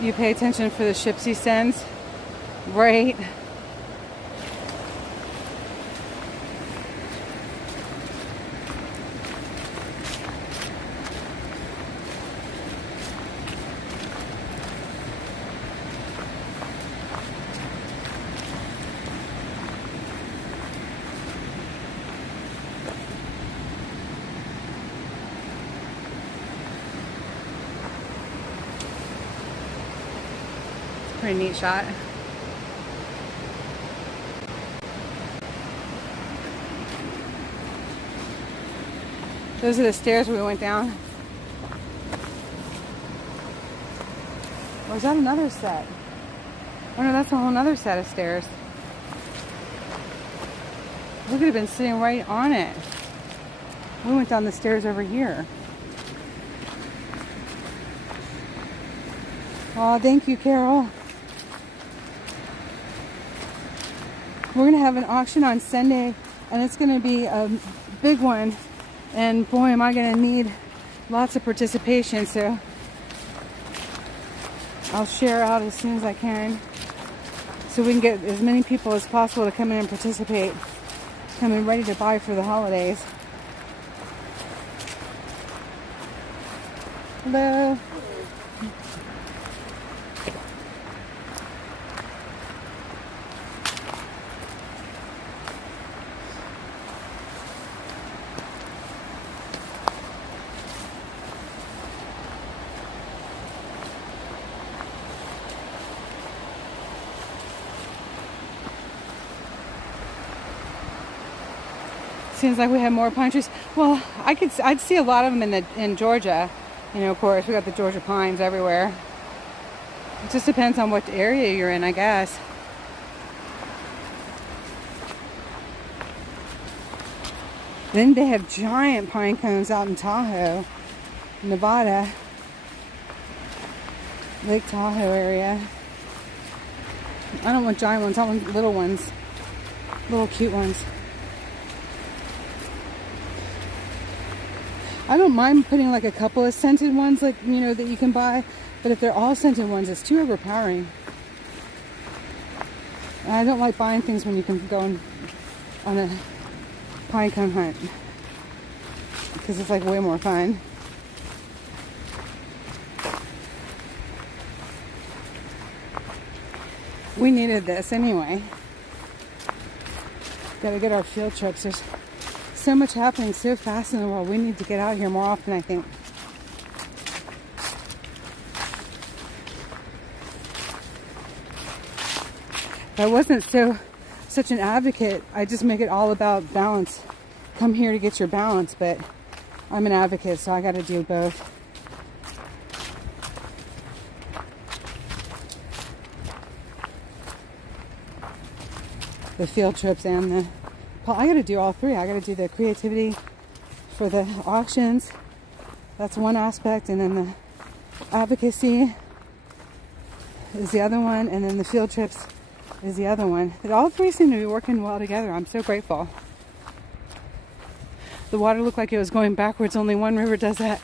You pay attention for the ships he sends, right? Pretty neat shot. Those are the stairs we went down. Or is that another set? Oh no, that's a whole other set of stairs. We could have been sitting right on it. We went down the stairs over here. Oh, thank you, Carol. We're going to have an auction on Sunday, and it's going to be a big one. And boy, am I going to need lots of participation, so I'll share out as soon as I can. so we can get as many people as possible to come in and participate, come in ready to buy for the holidays. Hello. Seems like we have more pine trees. Well, I'd see a lot of them in Georgia. You know, of course, we got the Georgia pines everywhere. It just depends on what area you're in, I guess. Then they have giant pine cones out in Tahoe, Nevada, Lake Tahoe area. I don't want giant ones, I want little ones, little cute ones. I don't mind putting like a couple of scented ones, like, you know, that you can buy, but if they're all scented ones, it's too overpowering. And I don't like buying things when you can go on a pine cone hunt, because it's like way more fun. We needed this anyway. Gotta get our field trips. There's so much happening so fast in the world. We need to get out here more often, I think. If I wasn't such an advocate, I just make it all about balance. Come here to get your balance, but I'm an advocate, so I got to do both. The field trips and the... I got to do all three. I got to do the creativity for the auctions. That's one aspect, and then the advocacy is the other one, and then the field trips is the other one. And all three seem to be working well together. I'm so grateful. The water looked like it was going backwards. Only one river does that.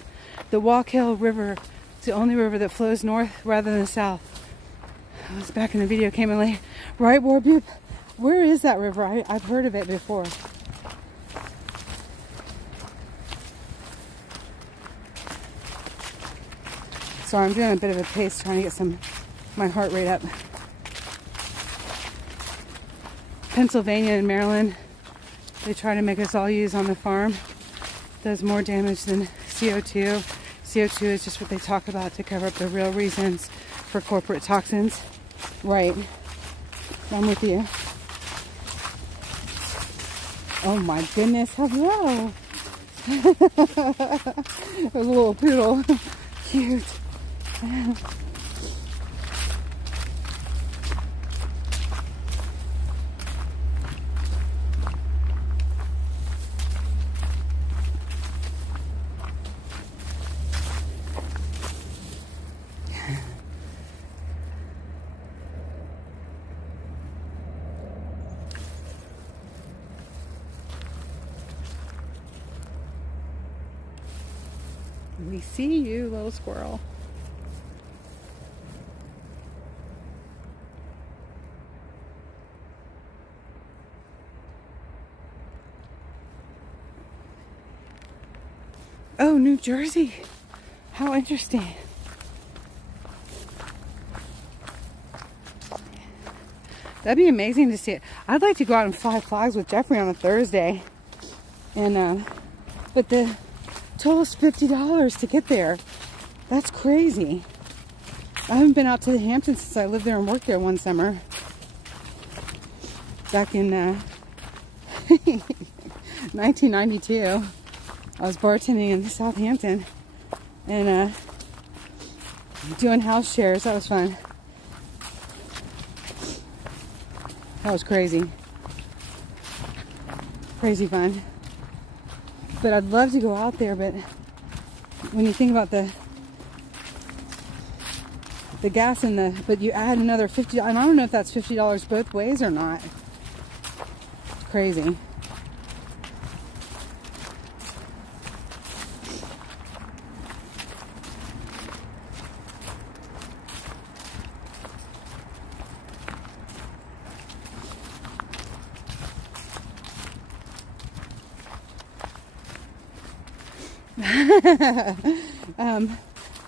The Wallkill River is the only river that flows north rather than south. I was back in the video, came in late. Right, Warbupe? Where is that river? I've heard of it before. Sorry, I'm doing a bit of a pace, trying to get my heart rate up. Pennsylvania and Maryland, they try to make us all use on the farm. Does more damage than CO2. CO2 is just what they talk about to cover up the real reasons for corporate toxins. Right. I'm with you. Oh my goodness, hello. A little poodle. Cute. We see you, little squirrel. Oh, New Jersey. How interesting. That'd be amazing to see it. I'd like to go out and fly flags with Jeffrey on a Thursday. And, but the toll's $50 to get there. That's crazy. I haven't been out to the Hamptons since I lived there and worked there one summer. Back in 1992. I was bartending in Southampton and doing house shares. That was fun. That was crazy. Crazy fun. But I'd love to go out there, but when you think about the gas and but you add another $50, and I don't know if that's $50 both ways or not. It's crazy.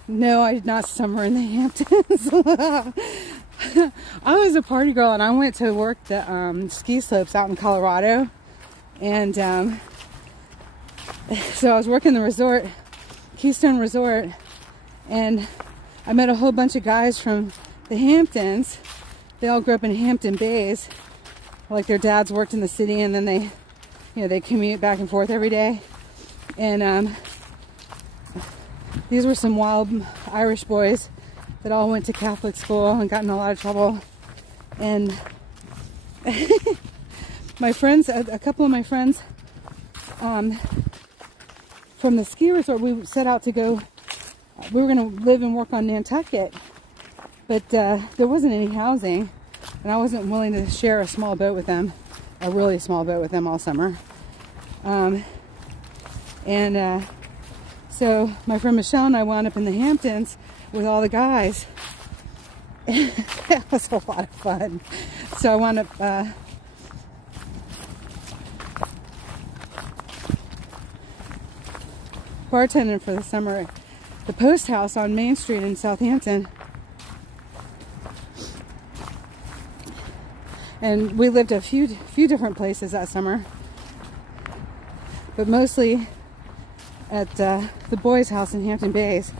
No, I did not summer in the Hamptons. I was a party girl, and I went to work the ski slopes out in Colorado. And so I was working the resort, Keystone Resort, and I met a whole bunch of guys from the Hamptons. They all grew up in Hampton Bays. Like their dads worked in the city, and then they, they commute back and forth every day. And these were some wild Irish boys that all went to Catholic school and got in a lot of trouble. And my friends, a couple of my friends from the ski resort, we set out to go, we were going to live and work on Nantucket, but there wasn't any housing, and I wasn't willing to share a small boat with them, a really small boat with them all summer. So my friend Michelle and I wound up in the Hamptons with all the guys. It was a lot of fun. So I wound up bartending for the summer at the Post House on Main Street in Southampton. And we lived a few different places that summer, but mostly at the boys' house in Hampton Bays,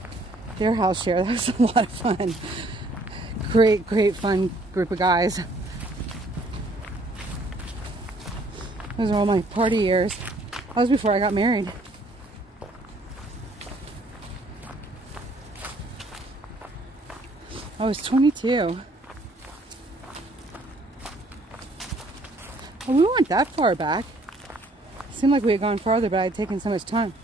their house share. That was a lot of fun. Great fun group of guys. Those are all my party years. That was before I got married. I was 22. Well, we weren't that far back. It seemed like we had gone farther, but I had taken so much time.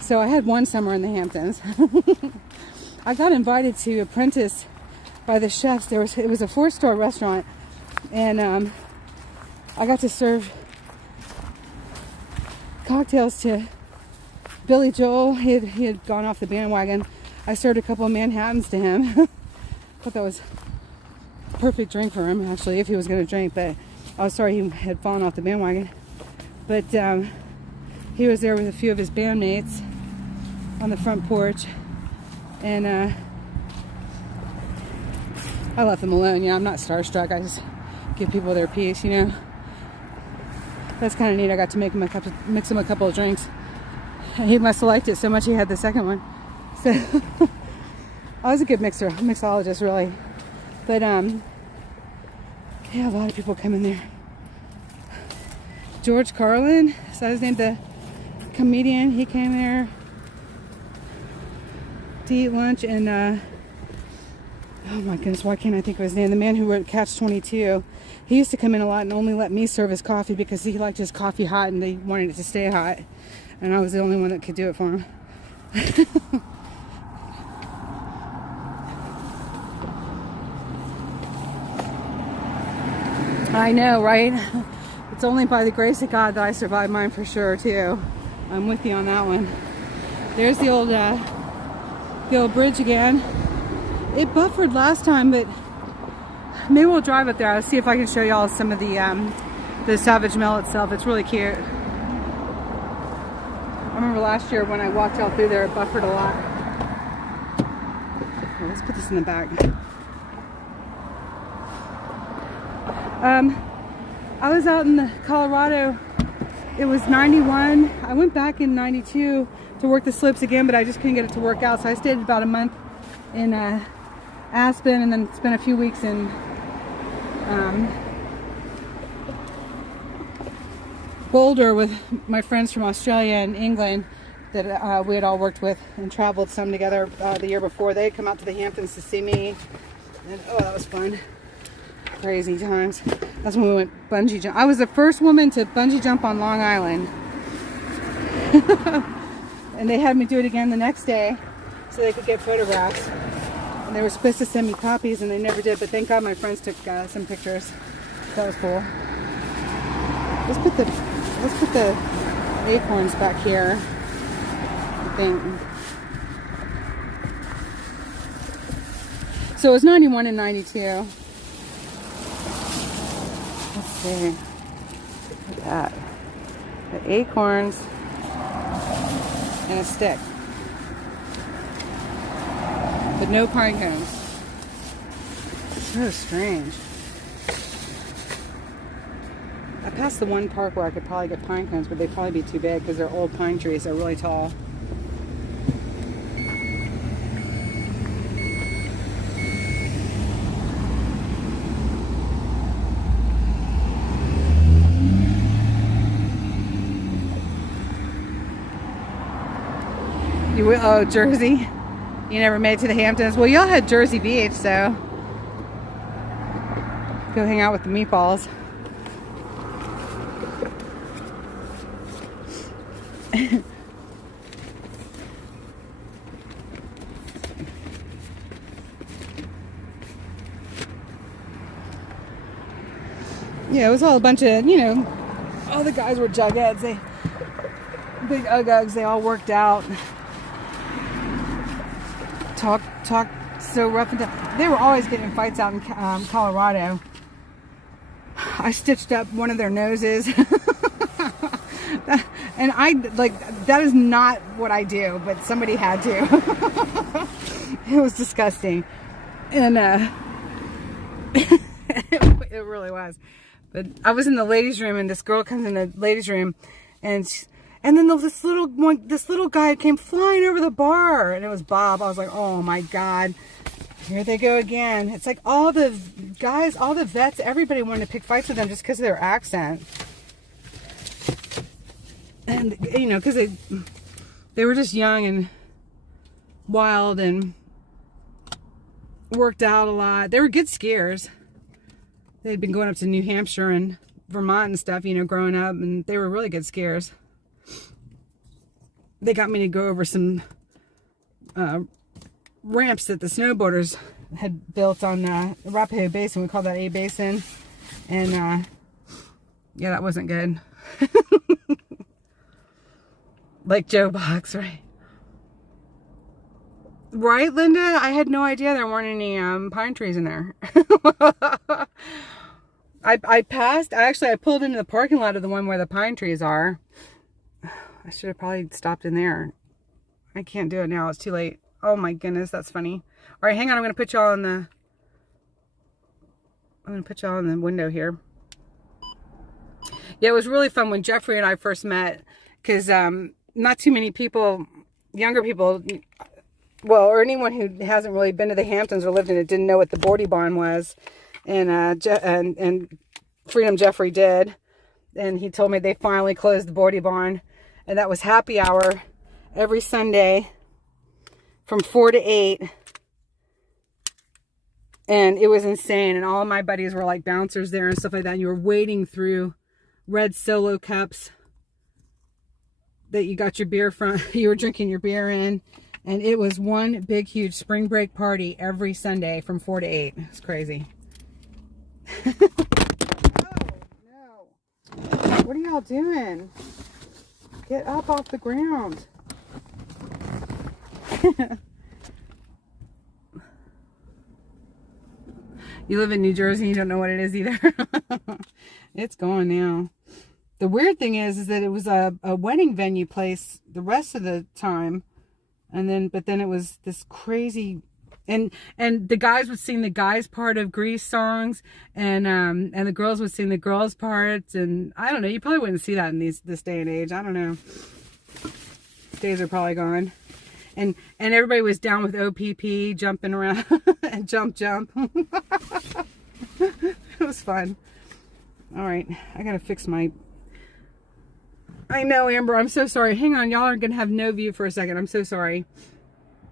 So I had one summer in the Hamptons. I got invited to apprentice by the chefs. It was a 4-star restaurant, and I got to serve cocktails to Billy Joel. He had gone off the bandwagon. I served a couple of Manhattans to him. Thought that was a perfect drink for him, actually, if he was going to drink, but I was sorry he had fallen off the bandwagon. But he was there with a few of his bandmates on the front porch, and I left them alone. I'm not starstruck. I just give people their piece, That's kind of neat. I got to mix him a couple of drinks. He must have liked it so much he had the second one. So I was a good mixologist, really. But yeah, a lot of people come in there. George Carlin, is that his name? The comedian, he came there to eat lunch, and oh my goodness, why can't I think of his name? The man who wrote Catch 22. He used to come in a lot and only let me serve his coffee because he liked his coffee hot and they wanted it to stay hot, and I was the only one that could do it for him. I know, right? It's only by the grace of God that I survived mine, for sure, too. I'm with you on that one. There's the old bridge again. It buffered last time, but maybe we'll drive up there. I'll see if I can show y'all some of the Savage Mill itself. It's really cute. I remember last year when I walked out through there, it buffered a lot. Well, let's put this in the bag. I was out in Colorado. It was 91. I went back in 92 to work the slopes again, but I just couldn't get it to work out. So I stayed about a month in Aspen, and then spent a few weeks in Boulder with my friends from Australia and England that we had all worked with and traveled some together the year before. They had come out to the Hamptons to see me, and oh, that was fun. Crazy times. That's when we went bungee jump. I was the first woman to bungee jump on Long Island. And they had me do it again the next day so they could get photographs. And they were supposed to send me copies, and they never did, but thank God my friends took some pictures. That was cool. Let's put the acorns back here, I think. So it was 91 and 92. Let's see. at that. The acorns and a stick. But no pine cones. So strange. I passed the one park where I could probably get pine cones, but they'd probably be too big because they're old pine trees. They're really tall. You will, oh, Jersey? You never made it to the Hamptons? Well, y'all had Jersey Beach, so go hang out with the meatballs. Yeah, it was all a bunch of, you know, all the guys were jugheads. They big uggs. They all worked out. Talk so rough and tough. They were always getting in fights out in Colorado. I stitched up one of their noses. And I, like, that is not what I do, but somebody had to. It was disgusting. And it really was. But I was in the ladies' room, and this girl comes in the ladies' room, and then this little guy came flying over the bar, and it was Bob. I was like, oh my God, here they go again. It's like all the guys, all the vets, everybody wanted to pick fights with them just because of their accent. And, you know, because they were just young and wild and worked out a lot. They were good skiers. They'd been going up to New Hampshire and Vermont and stuff, you know, growing up, and they were really good skiers. They got me to go over some ramps that the snowboarders had built on the Arapahoe Basin. We call that A Basin. And, yeah, that wasn't good. Like Joe Box, right? Right, Linda? I had no idea there weren't any pine trees in there. I pulled into the parking lot of the one where the pine trees are. I should have probably stopped in there. I can't do it now. It's too late. Oh my goodness, that's funny. All right, hang on. I'm going to put y'all in the window here. Yeah, it was really fun when Jeffrey and I first met, because not too many people, younger people, well, or anyone who hasn't really been to the Hamptons or lived in it, didn't know what the Boardy Barn was. And Freedom Jeffrey did. And he told me they finally closed the Boardy Barn. And that was happy hour every Sunday from 4 to 8. And it was insane. And all of my buddies were like bouncers there and stuff like that. And you were wading through red Solo cups that you got your beer from. You were drinking your beer in. And it was one big, huge spring break party every Sunday from 4 to 8. It's crazy. No. What are y'all doing? Get up off the ground. You live in New Jersey, you don't know what it is either. It's gone now. The weird thing is that it was a wedding venue place the rest of the time. But then it was this crazy, and the guys would sing the guys part of Grease songs, and the girls would sing the girls parts, and I don't know, you probably wouldn't see that in this day and age. I don't know. These days are probably gone. And everybody was down with OPP, jumping around and jump. It was fun. All right, I gotta fix my. I know, Amber, I'm so sorry. Hang on, y'all are going to have no view for a second. I'm so sorry.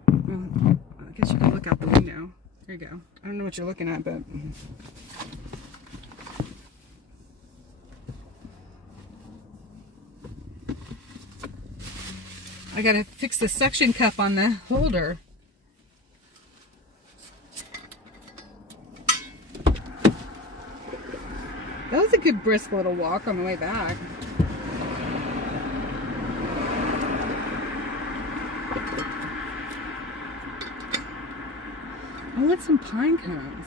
Well, I guess you can look out the window. There you go. I don't know what you're looking at, but... I got to fix the suction cup on the holder. That was a good brisk little walk on the way back. I want some pine cones.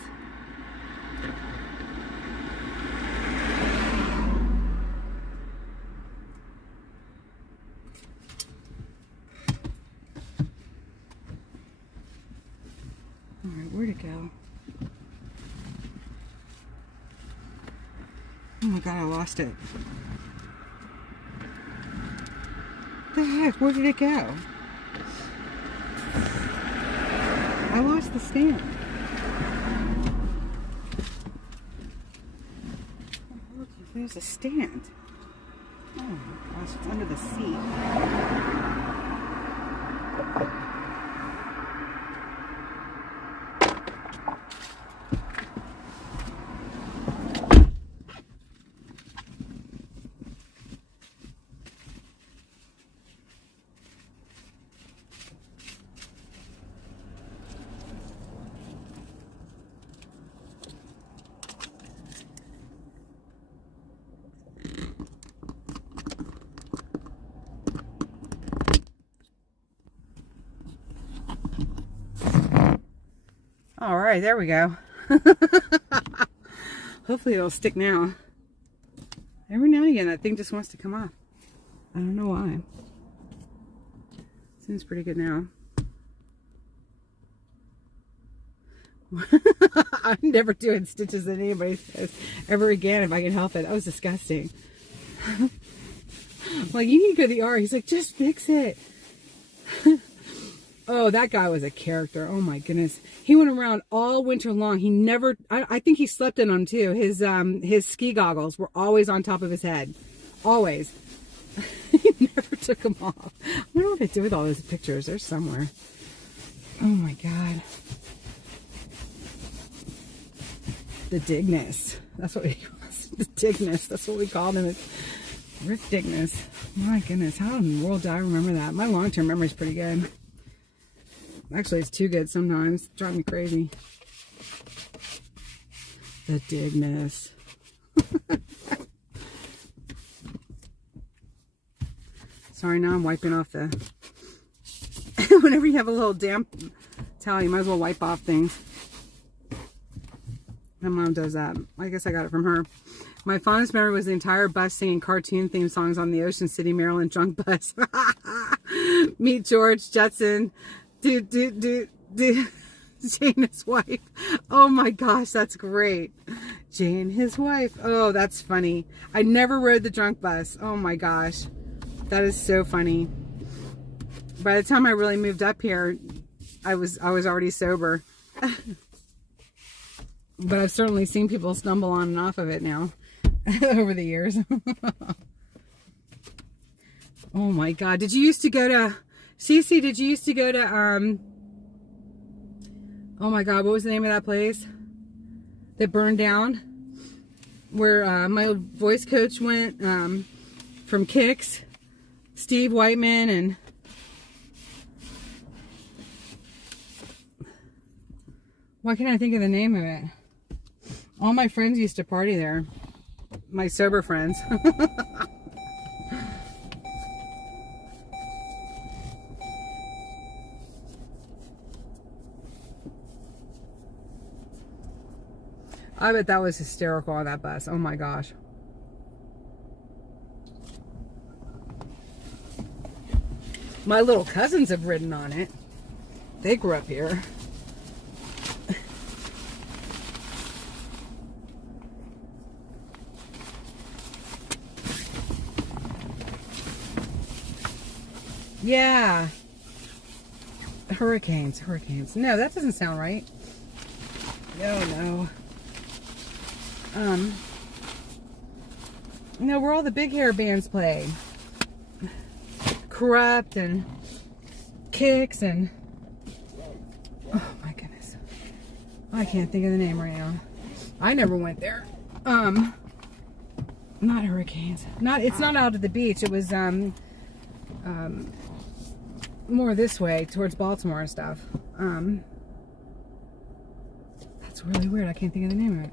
Oh my god, I lost it. The heck? Where did it go? I lost the stand. Look, there's a stand. Oh my gosh, it's under the seat. All right, there we go. Hopefully it'll stick now. Every now and again, that thing just wants to come off. I don't know why. Seems pretty good now. I'm never doing stitches that anybody says ever again if I can help it. That was disgusting. Like, you need to go to the ER. He's like, just fix it. Oh, that guy was a character. Oh my goodness. He went around all winter long. He never, I think he slept in them too. His ski goggles were always on top of his head. Always. He never took them off. I wonder what they did with all those pictures. They're somewhere. Oh my God. The Digness. That's what he was. The Digness. That's what we called him. It's Rick Digness. My goodness. How in the world do I remember that? My long-term memory is pretty good. Actually, it's too good sometimes. It's driving me crazy. The Digness. Sorry, now I'm wiping off the... Whenever you have a little damp towel, you might as well wipe off things. My mom does that. I guess I got it from her. My fondest memory was the entire bus singing cartoon theme songs on the Ocean City, Maryland drunk bus. Meet George, Jetson, Jane, his wife. Oh my gosh, that's great. Jane, his wife. Oh, that's funny. I never rode the drunk bus. Oh my gosh. That is so funny. By the time I really moved up here, I was already sober. But I've certainly seen people stumble on and off of it now over the years. Oh my God. Did you used to go to Cece, did you used to go to oh my God, what was the name of that place that burned down? Where my old voice coach went from Kicks, Steve Whiteman, and why can't I think of the name of it? All my friends used to party there. My sober friends. I bet that was hysterical on that bus. Oh my gosh. My little cousins have ridden on it. They grew up here. Yeah. Hurricanes. No, that doesn't sound right. No. No, where all the big hair bands play. Corrupt and Kicks and... Oh my goodness. I can't think of the name right now. I never went there. Not Hurricanes. It's not out at the beach. It was more this way towards Baltimore and stuff. That's really weird. I can't think of the name of it.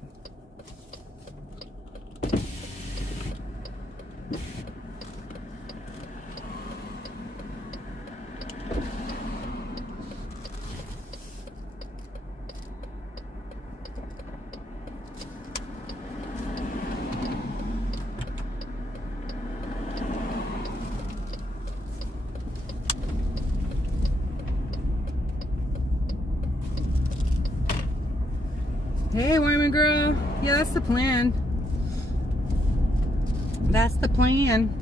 Hey, Wyman girl. Yeah, that's the plan. That's the plan.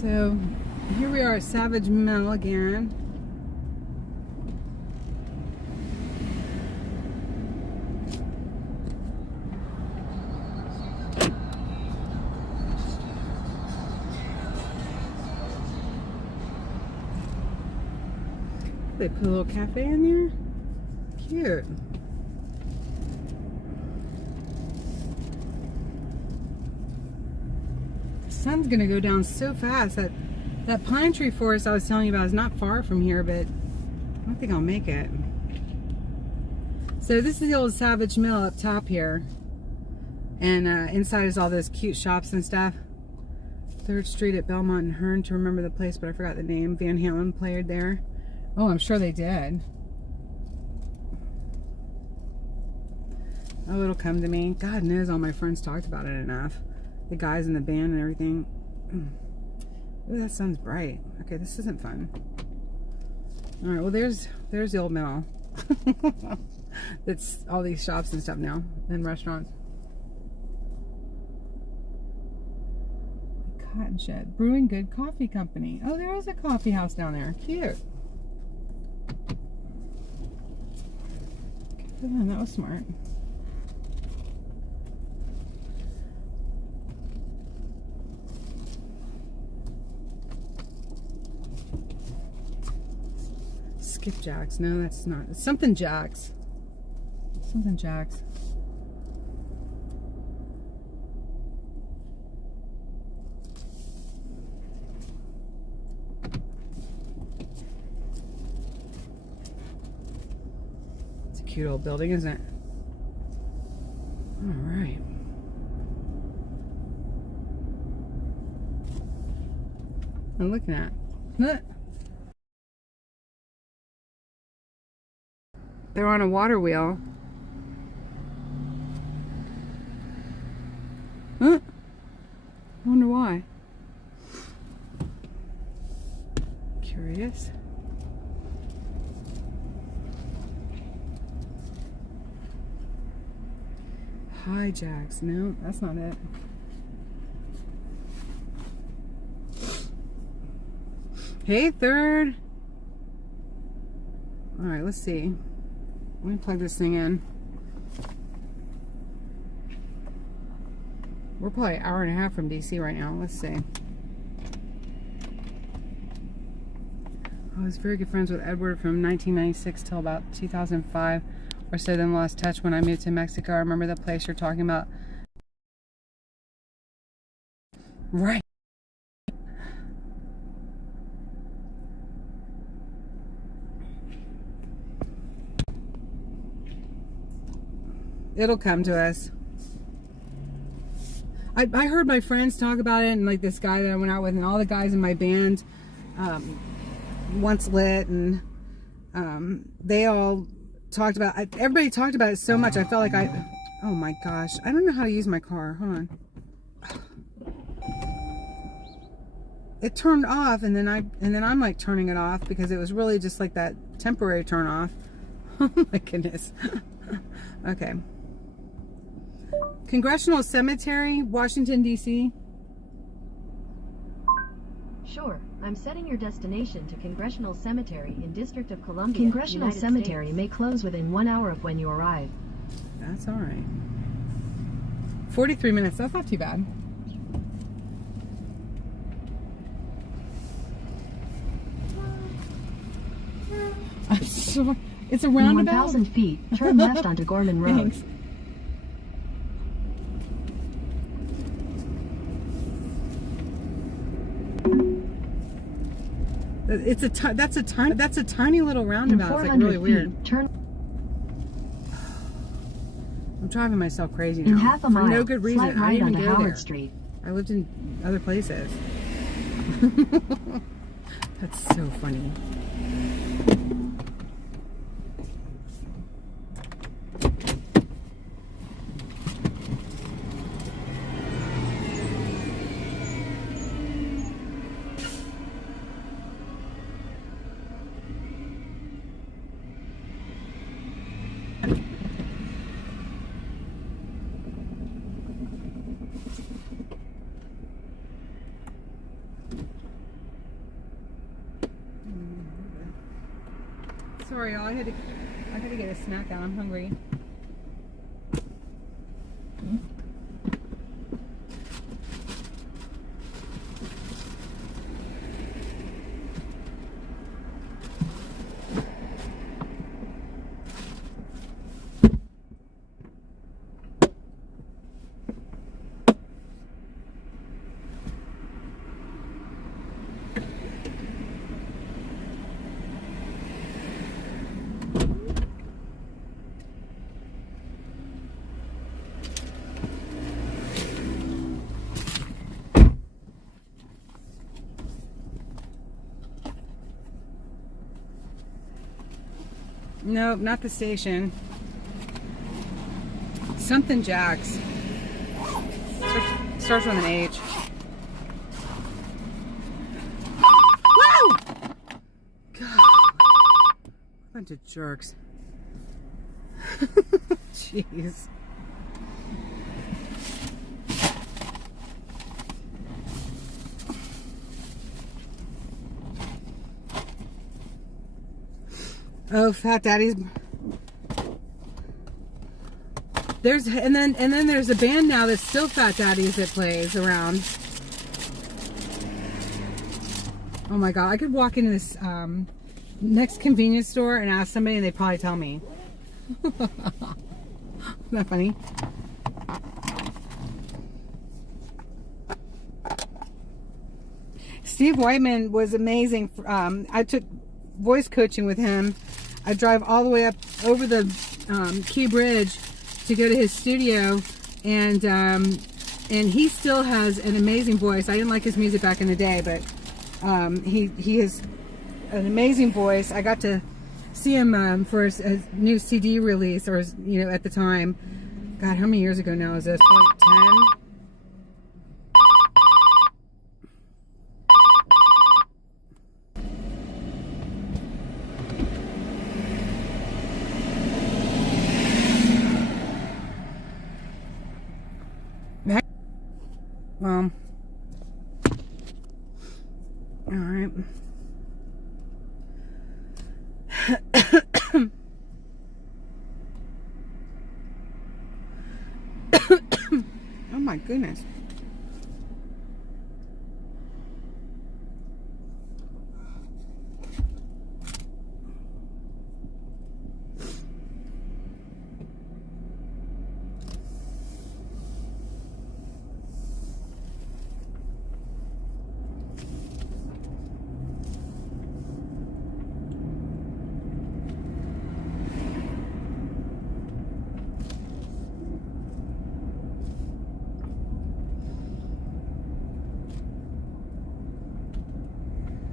So here we are at Savage Mill again. They put a little cafe in there. Cute. The sun's gonna go down so fast. That pine tree forest I was telling you about is not far from here, but I don't think I'll make it. So this is the old Savage Mill up top here. And inside is all those cute shops and stuff. 3rd Street at Belmont and Hearn, to remember the place, but I forgot the name. Van Halen played there. Oh, I'm sure they did. Oh, it'll come to me. God knows all my friends talked about it enough. The guys in the band and everything. Oh, that sun's bright. Okay, this isn't fun. All right, well, there's the old mill. That's all these shops and stuff now, and restaurants. Cotton Shed. Brewing Good Coffee Company. Oh, there is a coffee house down there. Cute. Oh, that was smart. Skipjacks. No, that's not. It's something Jacks. Something Jacks. It's a cute old building, isn't it? All right. I'm looking at. Look. They're on a water wheel. Huh? I wonder why. Curious. Hijacks. No, that's not it. Hey, 3rd. All right, let's see. Let me plug this thing in. We're probably an hour and a half from DC right now. Let's see. I was very good friends with Edward from 1996 till about 2005 or so, then lost touch when I moved to Mexico. I remember the place you're talking about. Right. It'll come to us. I heard my friends talk about it, and like this guy that I went out with and all the guys in my band, Once Lit, and they all talked about it. Everybody talked about it so much I felt like oh my gosh, I don't know how to use my car. Hold on. It turned off, and then I'm like turning it off because it was really just like that temporary turn off. Oh my goodness. Okay. Congressional Cemetery, Washington D.C. Sure. I'm setting your destination to Congressional Cemetery in District of Columbia. Congressional Cemetery may close within 1 hour of when you arrive. That's all right. 43 minutes. That's not too bad. It's a roundabout. In 1,000 feet, turn left onto Gorman Road. Thanks. That's a tiny little roundabout. It's like really weird. Turn. I'm driving myself crazy now. In half a mile, for no good reason. slight right I didn't onto even go Howard there. Street. I lived in other places. That's so funny. Sorry, y'all. I had to get a snack out. I'm hungry. Nope, not the station. Something Jacks. Starts with an H. Woo! God. Bunch of jerks. Jeez. Oh, Fat Daddy's. And then there's a band now that's still Fat Daddy's that plays around. Oh my God, I could walk into this next convenience store and ask somebody and they'd probably tell me. Isn't that funny? Steve Whiteman was amazing. I took voice coaching with him. I drive all the way up over the Key Bridge to go to his studio, and he still has an amazing voice. I didn't like his music back in the day, but he has an amazing voice. I got to see him for his new CD release, or at the time. God, how many years ago now is this? Probably 10. All right. Oh my goodness.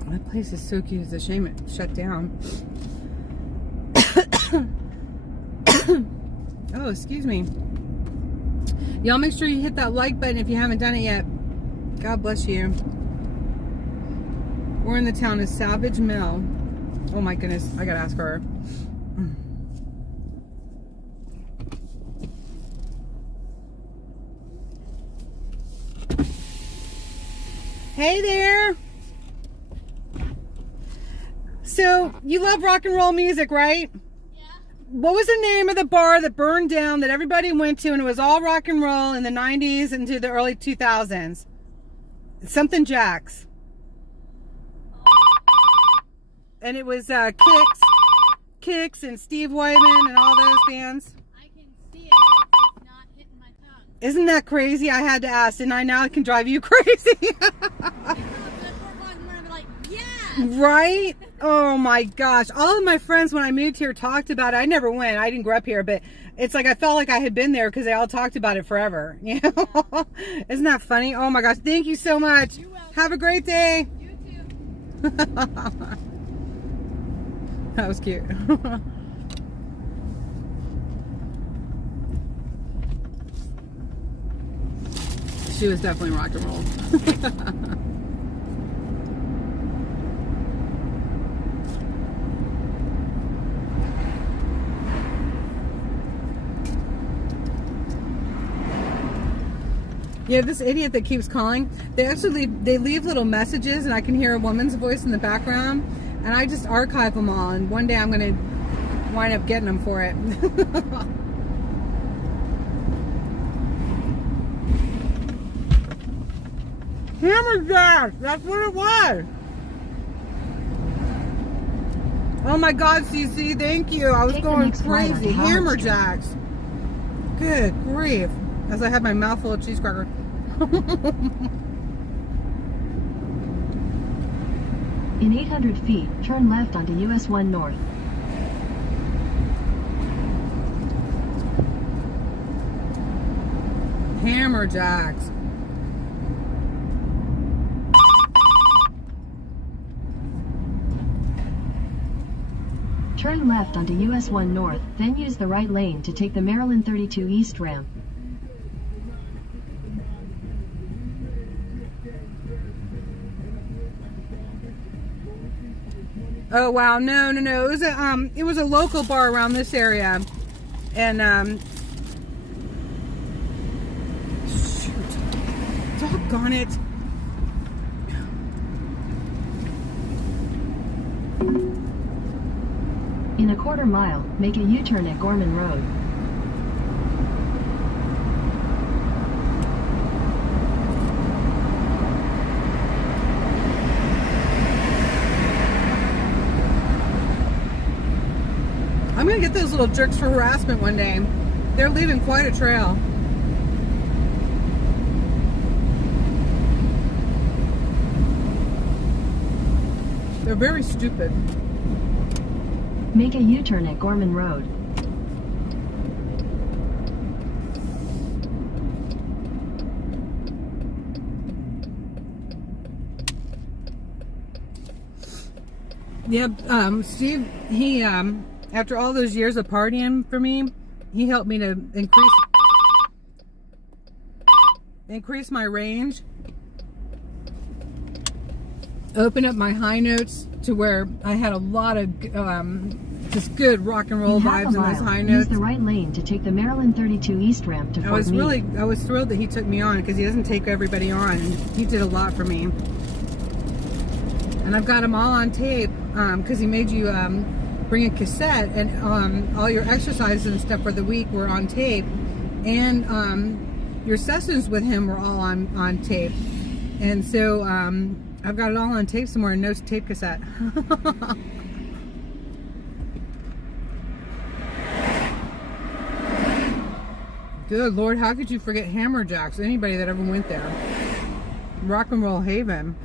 That place is so cute. It's a shame it shut down. Oh, excuse me. Y'all make sure you hit that like button if you haven't done it yet. God bless you. We're in the town of Savage Mill. Oh my goodness, I gotta ask her. Hey there. So, you love rock and roll music, right? Yeah. What was the name of the bar that burned down that everybody went to and it was all rock and roll in the 90s into the early 2000s? Something Jacks. And it was Kicks and Steve Whiteman and all those bands. I can see it, it's not hitting my tongue. Isn't that crazy? I had to ask, and I now can drive you crazy. Right? Oh my gosh. All of my friends when I moved here talked about it. I never went. I didn't grow up here, but it's like I felt like I had been there because they all talked about it forever. You know? Isn't that funny? Oh my gosh. Thank you so much. Have a great day. You too. That was cute. She was definitely rock and roll. Yeah, this idiot that keeps calling, they leave little messages, and I can hear a woman's voice in the background, and I just archive them all, and one day I'm going to wind up getting them for it. Hammerjacks! That's what it was! Oh my God, CC, thank you. I was going crazy. Hammerjacks. Good grief. As I had my mouth full of cheese cracker. In 800 feet, turn left onto US 1 North. Hammerjacks. Turn left onto US 1 North, then use the right lane to take the Maryland 32 East ramp. Oh wow, no. It was a local bar around this area. And shoot. Doggone it. In a quarter mile, make a U-turn at Gorman Road. I'm gonna get those little jerks for harassment one day. They're leaving quite a trail. They're very stupid. Make a U-turn at Gorman Road. Yep, Steve, he, after all those years of partying for me, he helped me to increase my range, open up my high notes to where I had a lot of just good rock and roll vibes in those high notes. Use the right lane to take the Maryland 32 East ramp to Fort Meade. I was thrilled that he took me on, because he doesn't take everybody on, and he did a lot for me. And I've got them all on tape, because he made you bring a cassette, and all your exercises and stuff for the week were on tape, and your sessions with him were all on tape. And so I've got it all on tape somewhere, no tape cassette. Good Lord, how could you forget Hammerjacks? Anybody that ever went there. Rock and roll haven.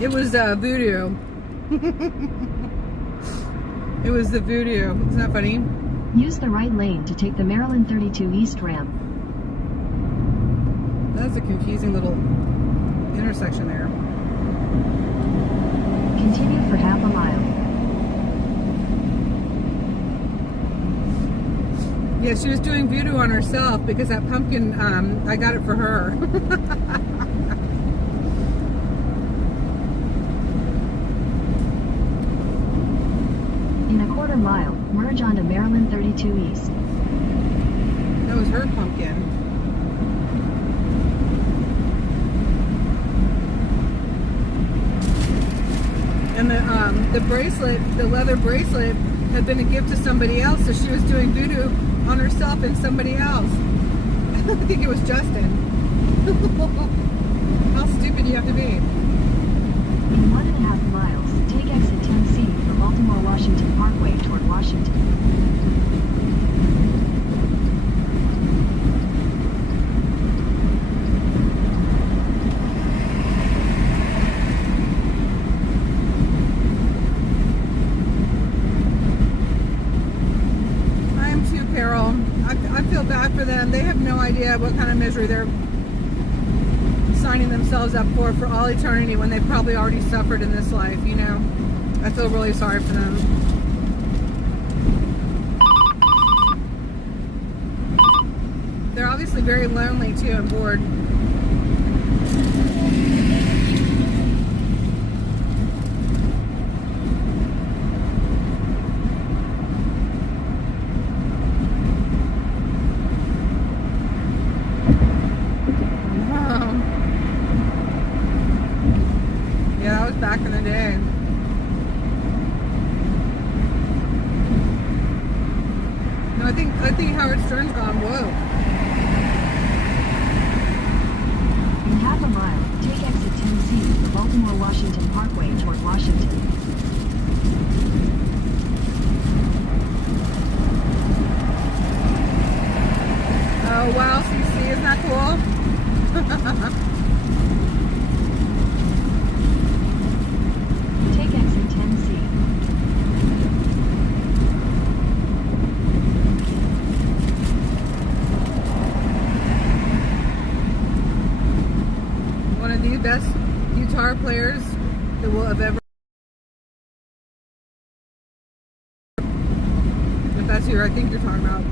It was voodoo. It was the voodoo. Isn't that funny? Use the right lane to take the Maryland 32 East ramp. That's a confusing little intersection there. Continue for half a mile. Yeah, she was doing voodoo on herself, because that pumpkin, I got it for her. In a quarter mile, merge onto Maryland 32 East. That was her pumpkin. And the bracelet, the leather bracelet, had been a gift to somebody else, so she was doing voodoo on herself and somebody else. I think it was Justin. How stupid do you have to be? In 1.5 miles, take exit 10C for Baltimore Washington Parkway toward Washington. I feel bad for them. They have no idea what kind of misery they're signing themselves up for all eternity, when they've probably already suffered in this life, you know. I feel really sorry for them. They're obviously very lonely too and bored. Wow. Yeah, that was back in the day. No, I think Howard Stern's gone woke. In half a mile, take exit 10C, the Baltimore-Washington Parkway toward Washington. Oh wow, CC, isn't that cool? Take exit 10C. One of the best guitar players that will have ever. If that's who I think you're talking about.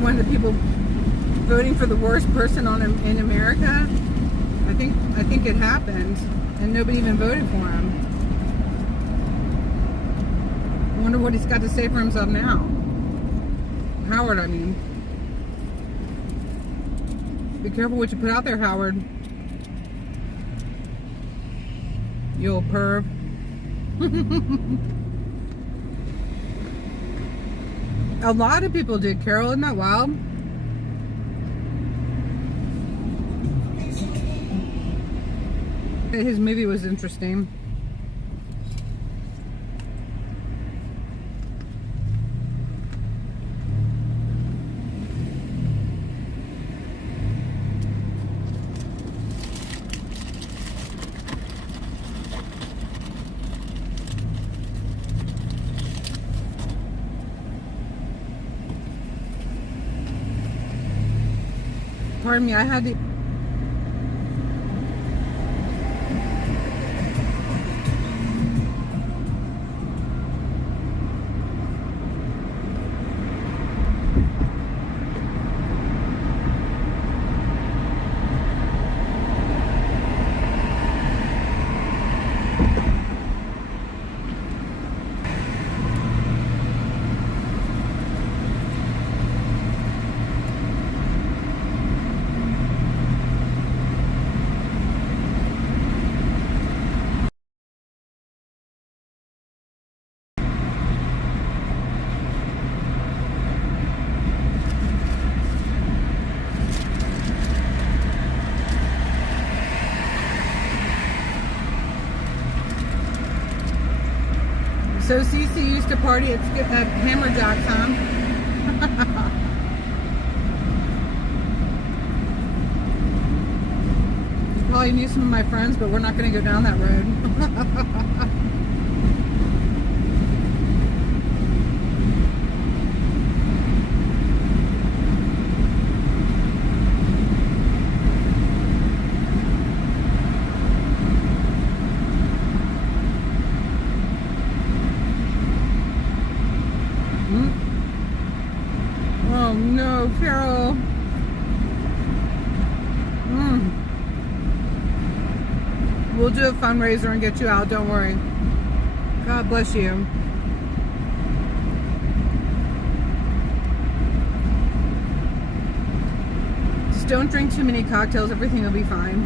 One of the people voting for the worst person in America. I think it happened, and nobody even voted for him. I wonder what he's got to say for himself now. Howard, I mean. Be careful what you put out there, Howard. You old perv. A lot of people did, Carol. Isn't that wild? His movie was interesting. Pardon me, I had to. So Cece used to party at Hammer Jacks, huh? You probably knew some of my friends, but we're not going to go down that road. Oh no, Carol. We'll do a fundraiser and get you out, don't worry. God bless you. Just don't drink too many cocktails, everything will be fine.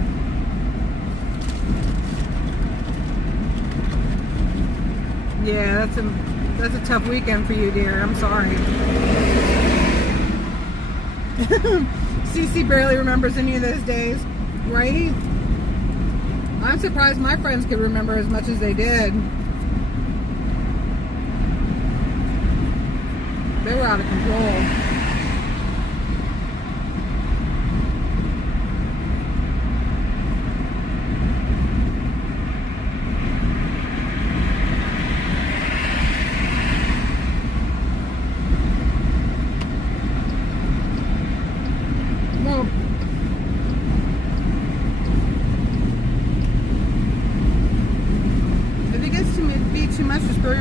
Yeah, that's a tough weekend for you, dear. I'm sorry. Cece barely remembers any of those days, right? I'm surprised my friends could remember as much as they did. They were out of control.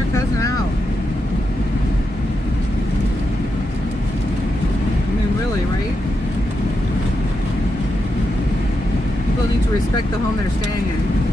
her cousin out. I mean, really, right? People need to respect the home they're staying in.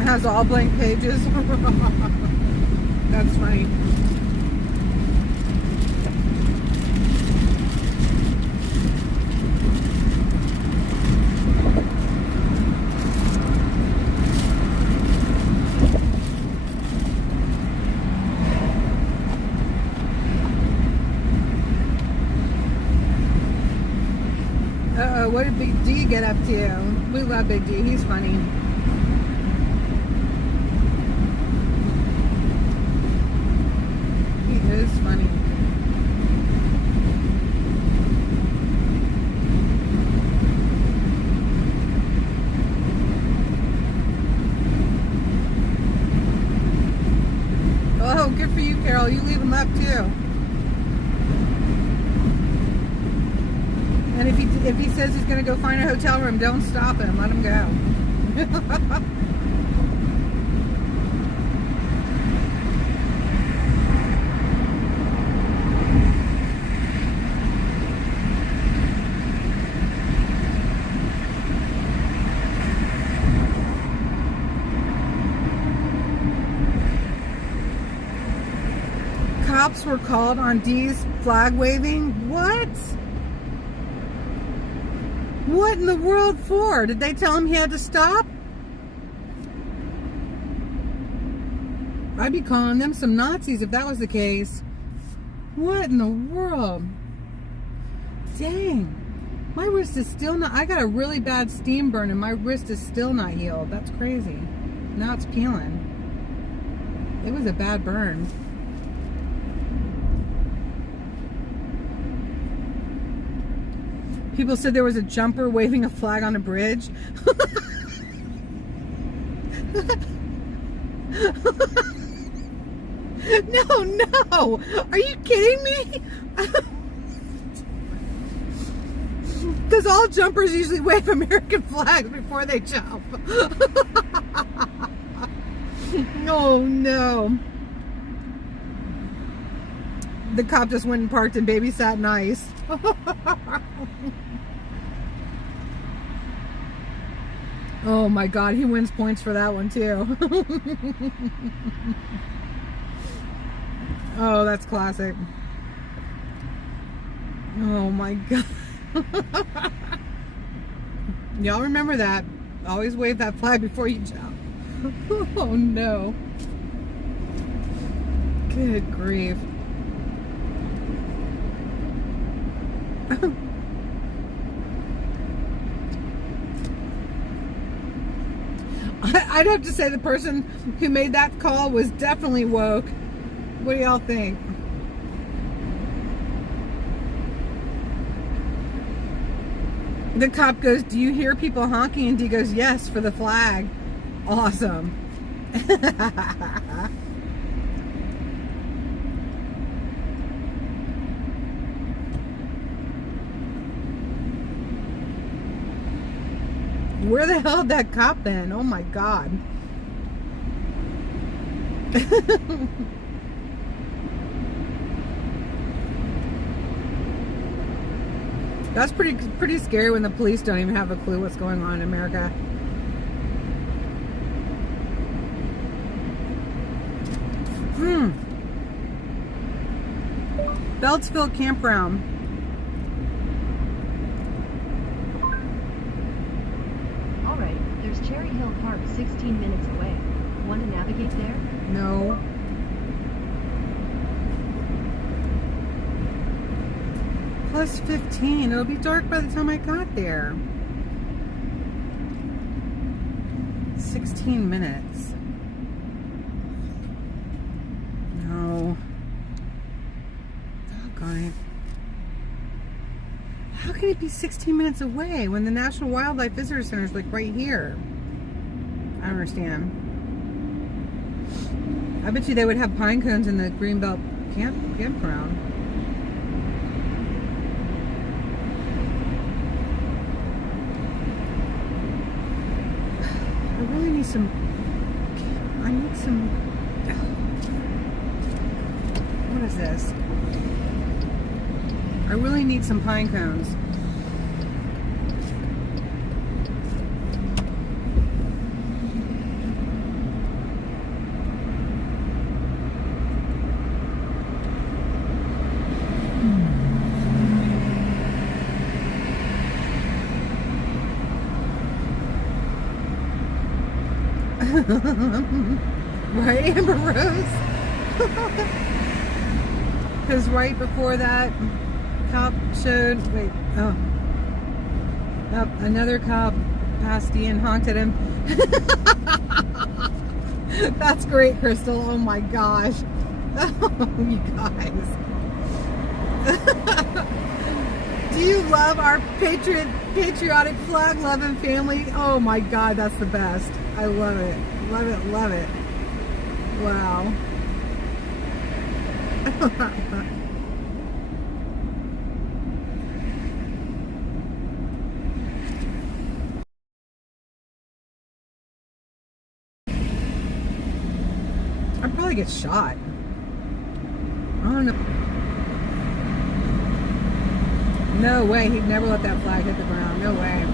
Has all blank pages. That's funny. Uh-oh, what did Big D get up to? We love Big D, he's funny. It is funny. Oh, good for you, Carol. You leave him up too. And if he says he's going to go find a hotel room, don't stop him. Let him go. Cops were called on D's flag waving? What? What in the world for? Did they tell him he had to stop? I'd be calling them some Nazis if that was the case. What in the world? Dang. My wrist is still not... I got a really bad steam burn and my wrist is still not healed. That's crazy. Now it's peeling. It was a bad burn. People said there was a jumper waving a flag on a bridge. No. Are you kidding me? Because all jumpers usually wave American flags before they jump. Oh, no. The cop just went and parked and babysat nice. Oh my God, he wins points for that one too. Oh, that's classic. Oh my God. Y'all remember that. Always wave that flag before you jump. Oh no. Good grief. I'd have to say the person who made that call was definitely woke. What do y'all think? The cop goes, "Do you hear people honking?" And D goes, "Yes, for the flag." Awesome. Where the hell had that cop been? Oh my God. That's pretty scary when the police don't even have a clue what's going on in America. Beltsville Campground. Alright, there's Cherry Hill Park 16 minutes away. Want to navigate there? No. plus 15. It'll be dark by the time I got there. 16 minutes. No. Doggone it. How can it be 16 minutes away when the National Wildlife Visitor Center is like right here? I don't understand. I bet you they would have pine cones in the Greenbelt campground. I really need some. I need some. What is this? I really need some pine cones. Right, Amber Rose? Because right before that, cop showed, wait, oh, nope, another cop passed Ian, honked at him. That's great, Crystal. Oh my gosh. Oh, you guys. Do you love our patriotic flag loving family? Oh my God, that's the best. I love it. Love it, love it. Wow. I'd probably get shot. I don't know. No way. He'd never let that flag hit the ground. No way.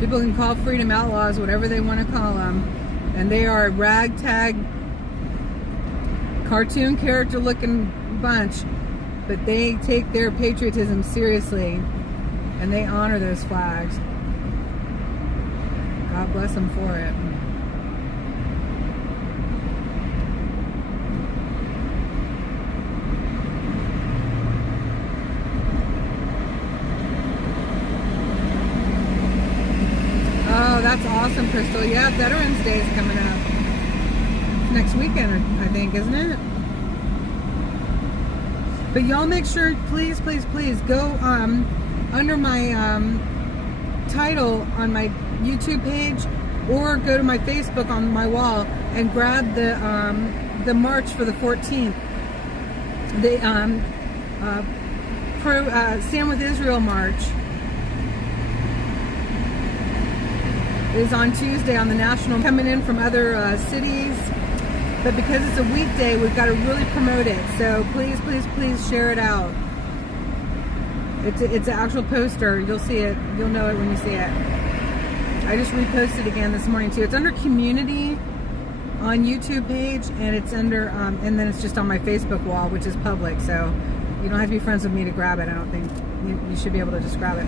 People can call freedom outlaws whatever they want to call them. And they are a ragtag, cartoon character looking bunch. But they take their patriotism seriously. And they honor those flags. God bless them for it. Oh, that's awesome, Crystal. Yeah, Veterans Day is coming up. It's next weekend, I think, isn't it? But y'all make sure, please, please, please, go under my title on my YouTube page, or go to my Facebook on my wall and grab the march for the 14th. The Stand With Israel march is on Tuesday on the national, coming in from other cities. But because it's a weekday, we've got to really promote it. So please, please, please share it out. It's an actual poster. You'll see it. You'll know it when you see it. I just reposted again this morning too. It's under community on YouTube page, and it's under, and then it's just on my Facebook wall, which is public. So you don't have to be friends with me to grab it. I don't think you should be able to just grab it.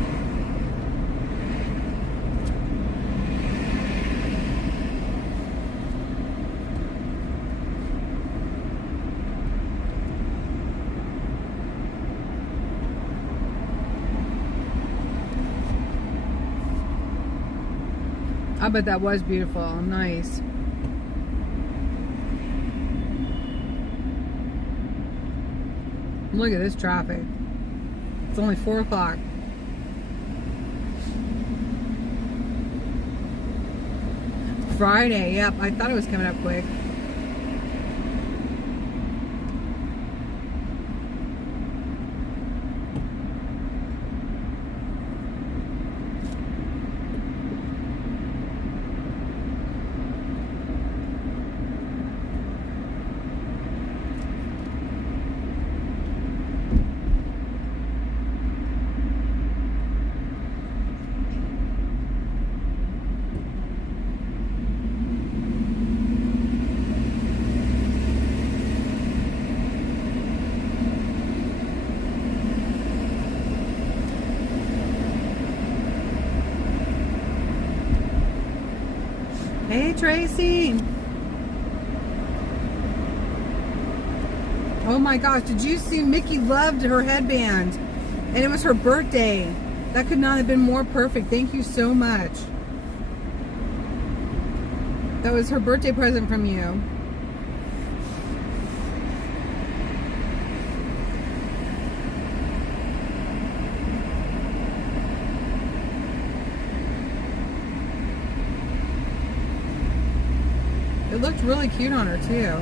I bet that was beautiful. Nice. Look at this traffic. It's only 4 o'clock. Friday, yep. I thought it was coming up quick. Hey, Tracy. Oh my gosh, did you see Mickey loved her headband? And it was her birthday. That could not have been more perfect. Thank you so much. That was her birthday present from you. It looked really cute on her too.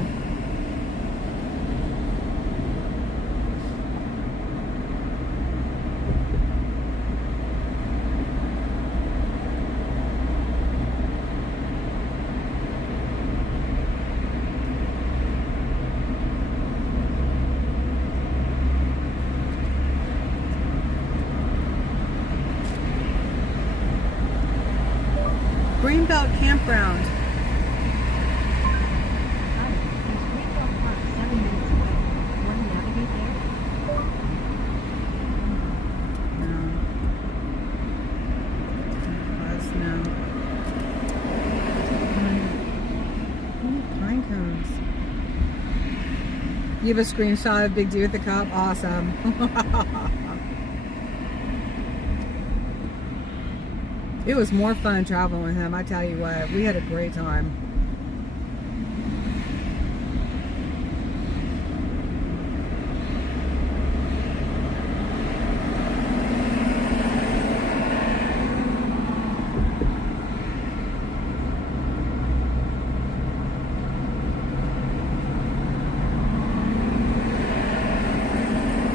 Greenbelt Campground. Hi, there's Greenbelt Park 7 minutes away. Want to navigate there? No. No. Ooh, pine cones. You have a screenshot of Big D with the cup? Awesome. It was more fun traveling with him, I tell you what. We had a great time.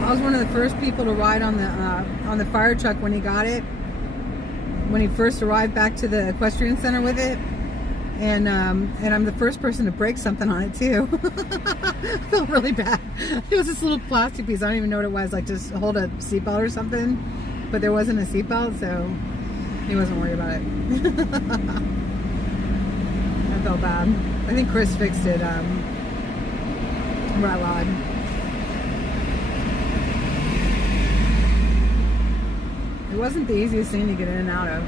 I was one of the first people to ride on the fire truck when he got it. When he first arrived back to the equestrian center with it, and I'm the first person to break something on it too. I felt really bad. It was this little plastic piece. I don't even know what it was, like just hold a seatbelt or something, but there wasn't a seatbelt, so he wasn't worried about it. I felt bad. I think Chris fixed it where I lied. It wasn't the easiest thing to get in and out of.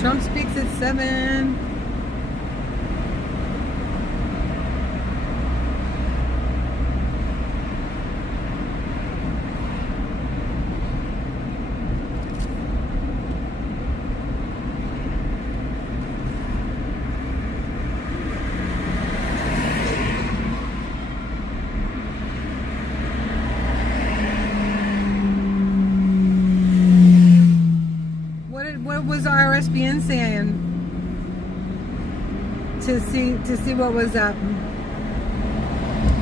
Trump speaks at 7. What was RSBN saying to see what was up?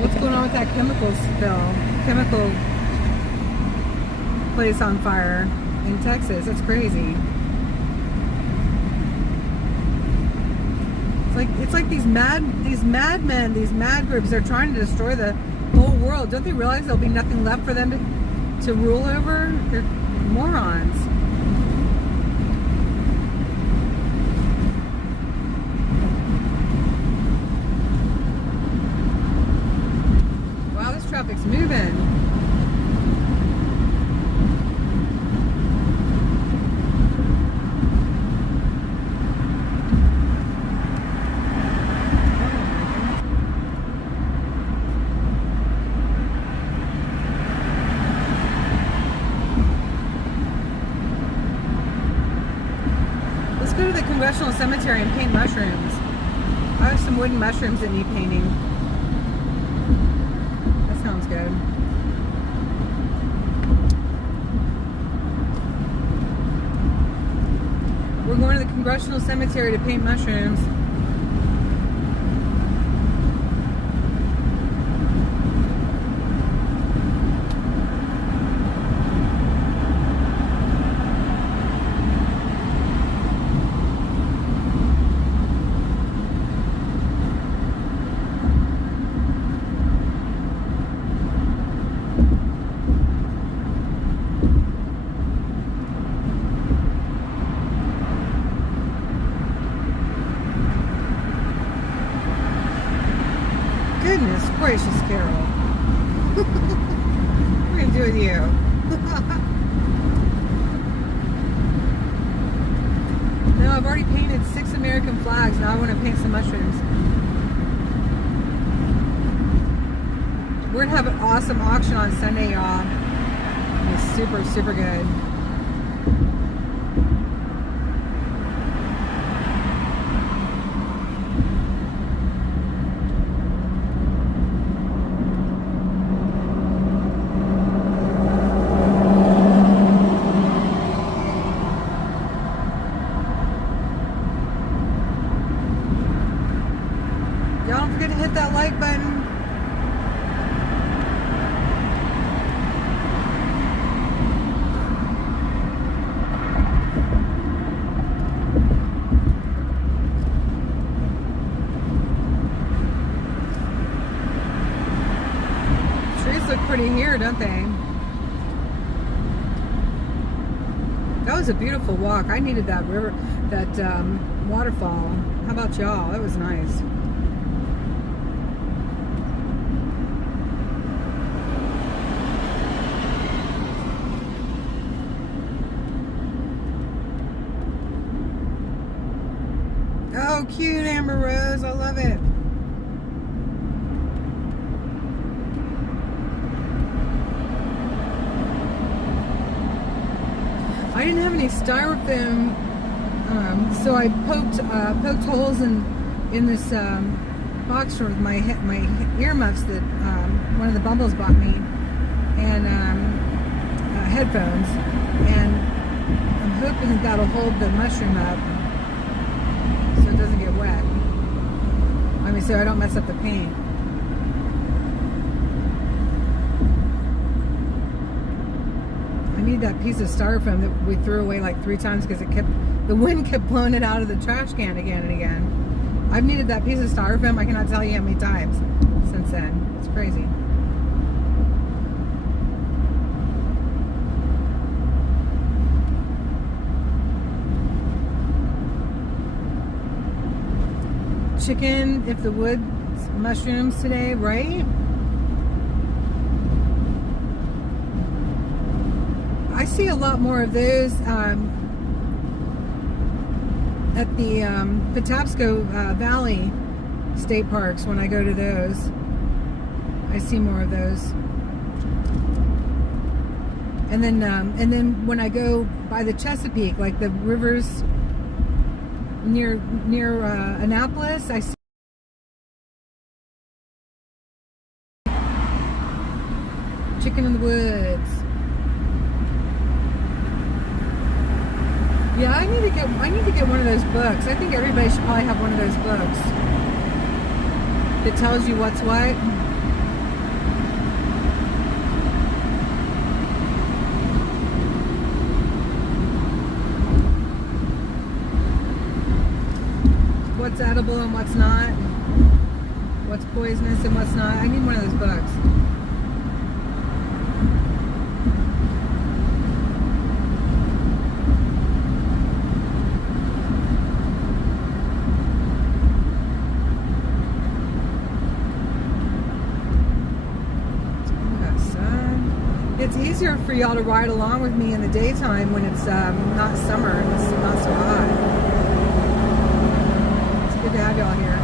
What's going on with that chemical spill? Chemical place on fire in Texas. That's crazy. It's like these madmen, these mad groups. They're trying to destroy the whole world. Don't they realize there'll be nothing left for them to rule over? They're morons. Traffic's moving. Let's go to the Congressional Cemetery and paint mushrooms. I have some wooden mushrooms that need painting. Sounds good. We're going to the Congressional Cemetery to paint mushrooms. Goodness gracious, Carol. What are we going to do with you? No, I've already painted 6 American flags. Now I want to paint some mushrooms. We're gonna have an awesome auction on Sunday, y'all. It's super, super good. Y'all don't forget to hit that like button. Trees look pretty here, don't they? That was a beautiful walk. I needed that river, that waterfall. How about y'all? That was nice. Oh, cute Amber Rose. I love it. I didn't have any styrofoam, so I poked holes in this box with my earmuffs that one of the bumbles bought me, and headphones, and I'm hoping that that'll hold the mushroom up so it doesn't get wet. I mean, so I don't mess up the paint. I need that piece of styrofoam that we threw away like 3 times because the wind kept blowing it out of the trash can again and again. I've needed that piece of styrofoam, I cannot tell you how many times since then. It's crazy. Chicken, if the woods, mushrooms today, right? I see a lot more of those at the Patapsco Valley state parks when I go to those. I see more of those. And then when I go by the Chesapeake, like the rivers near Annapolis, I see chicken in the woods. Yeah, I need to get one of those books. I think everybody should probably have one of those books that tells you what's what. What's edible and what's not. What's poisonous and what's not. I need one of those books. It's easier for y'all to ride along with me in the daytime when it's not summer and it's not so hot. It's good to have y'all here.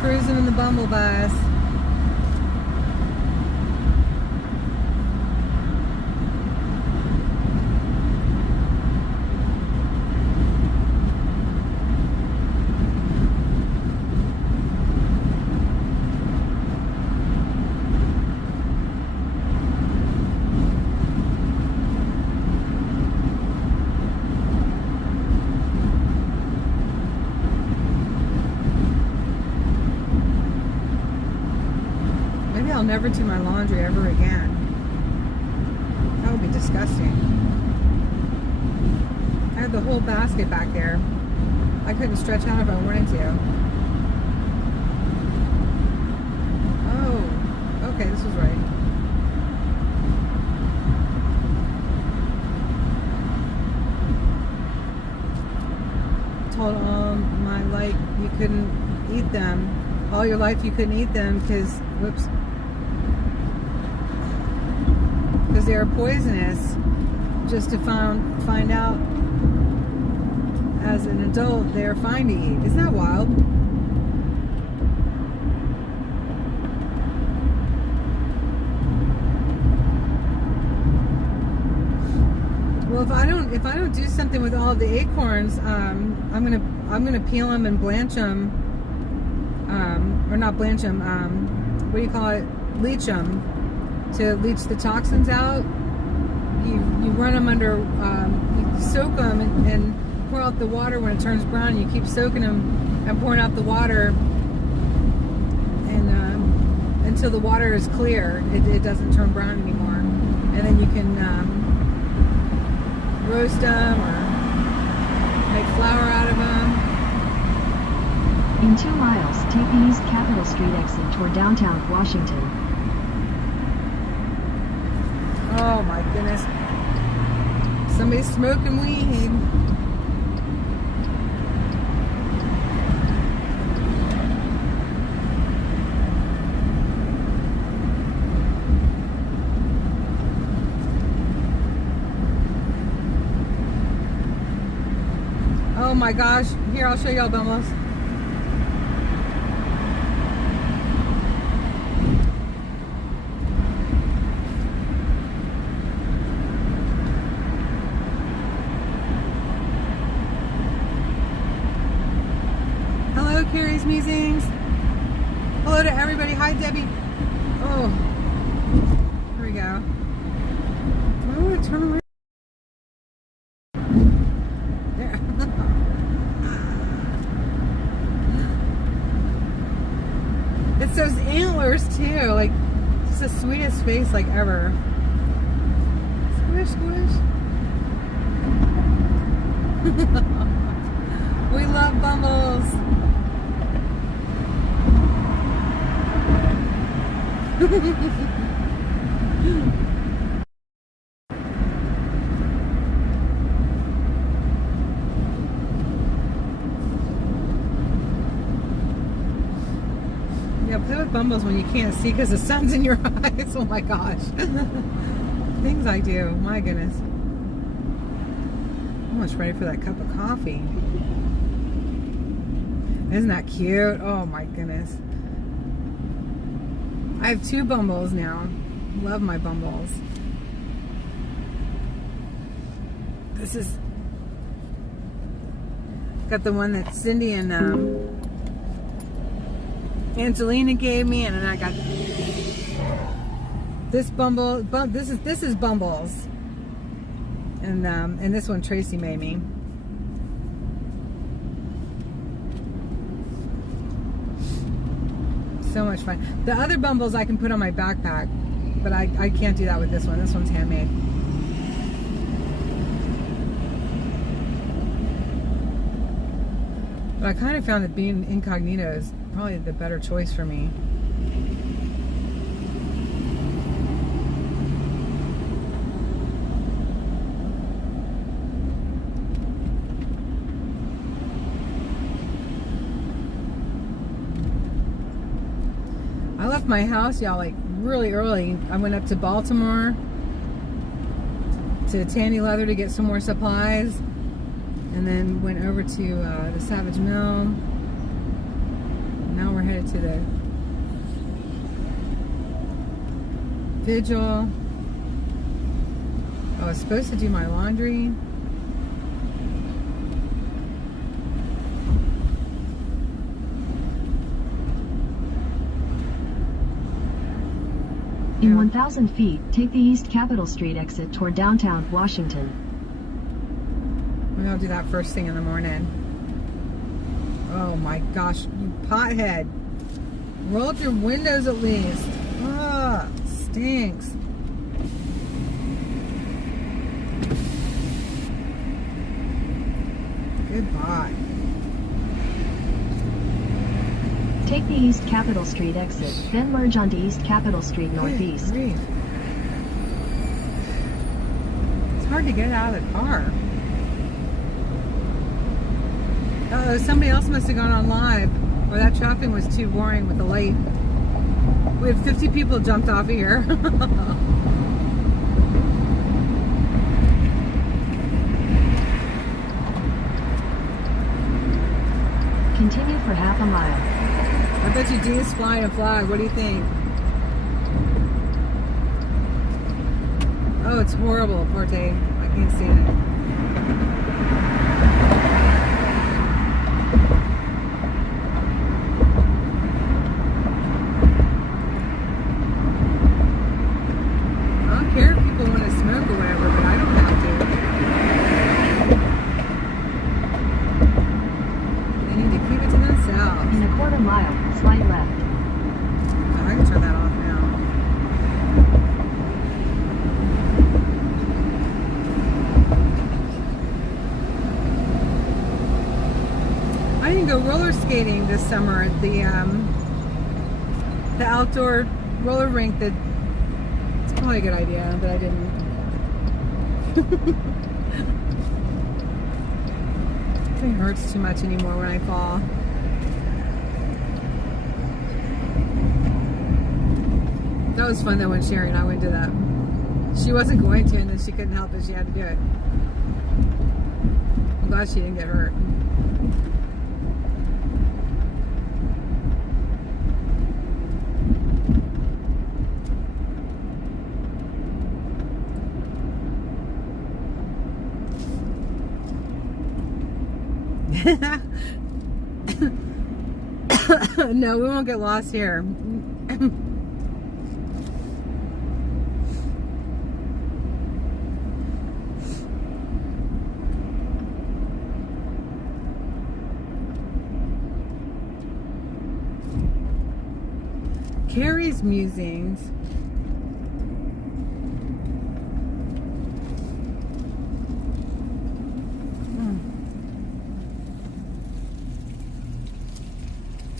Cruising in the Bumble Bus. I'll never do my laundry ever again. That would be disgusting. I have the whole basket back there. I couldn't stretch out if I wanted to. Oh, okay, this was right. Told all my life you couldn't eat them. All your life you couldn't eat them because, whoops. because they are poisonous, just to find out as an adult they are fine to eat. Isn't that wild? Well, if I don't do something with all of the acorns, I'm gonna peel them and blanch them, or not blanch them. What do you call it? Leach them to leach the toxins out. You run them under, you soak them and pour out the water when it turns brown. You keep soaking them and pouring out the water, and until the water is clear, it doesn't turn brown anymore, and then you can roast them or make flour out of them. In 2 miles, take the East Capitol Street exit toward downtown Washington. Oh my goodness. Somebody's smoking weed. Oh my gosh. Here, I'll show y'all Bumbles. Hello, Carrie's Musings. Hello to everybody. Hi, Debbie. Oh, here we go. Why would I turn around? There. It's those antlers too. Like, it's the sweetest face like ever. Squish, squish. We love Bumbles. Yeah, play with Bumbles when you can't see because the sun's in your eyes. Oh my gosh. Things I do. My goodness. I'm almost ready for that cup of coffee. Isn't that cute? Oh my goodness. I have 2 Bumbles now. Love my Bumbles. This is got the one that Cindy and Angelina gave me, and then I got this Bumble. This is Bumbles, and this one Tracy made me. So much fun. The other Bumbles I can put on my backpack, but I can't do that with this one. This one's handmade. But I kind of found that being incognito is probably the better choice for me. I left my house, y'all, like really early. I went up to Baltimore to Tandy Leather to get some more supplies, and then went over to the Savage Mill. Now we're headed to the Vigil. I was supposed to do my laundry. In 1,000 feet, take the East Capitol Street exit toward downtown Washington. Maybe I'll do that first thing in the morning. Oh my gosh, you pothead. Roll up your windows at least. Ah, stinks. Goodbye. Take the East Capitol Street exit, then merge onto East Capitol Street Northeast. Good grief. It's hard to get out of the car. Uh-oh, somebody else must have gone on live, or that traffic was too boring with the light. We have 50 people jumped off of here. Continue for half a mile. I bet you D is flying a flag. What do you think? Oh, it's horrible, Porte. I can't stand it. I don't care if people want to smoke or whatever, but I don't have to. They need to keep it to themselves. In a quarter mile, slide left. Oh, I can turn that off now. I didn't go roller skating this summer at the outdoor roller rink. That it's probably a good idea, but I didn't. It hurts too much anymore when I fall. That was fun though when Sherry and I went to that. She wasn't going to, and then she couldn't help it. She had to do it. I'm glad she didn't get hurt. No, we won't get lost here. Carrie's musings.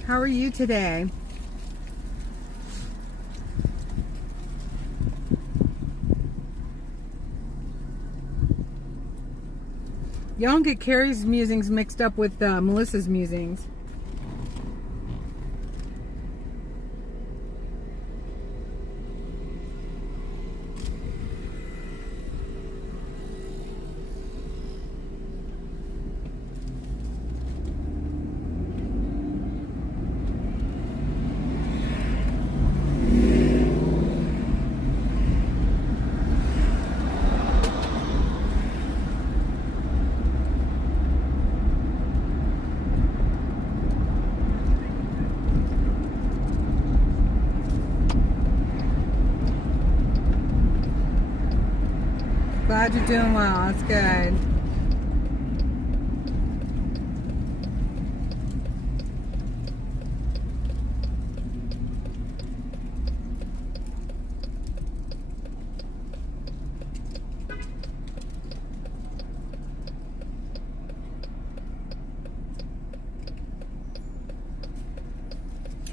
How are you today? Y'all don't get Carrie's musings mixed up with Melissa's musings. Glad you're doing well. That's good.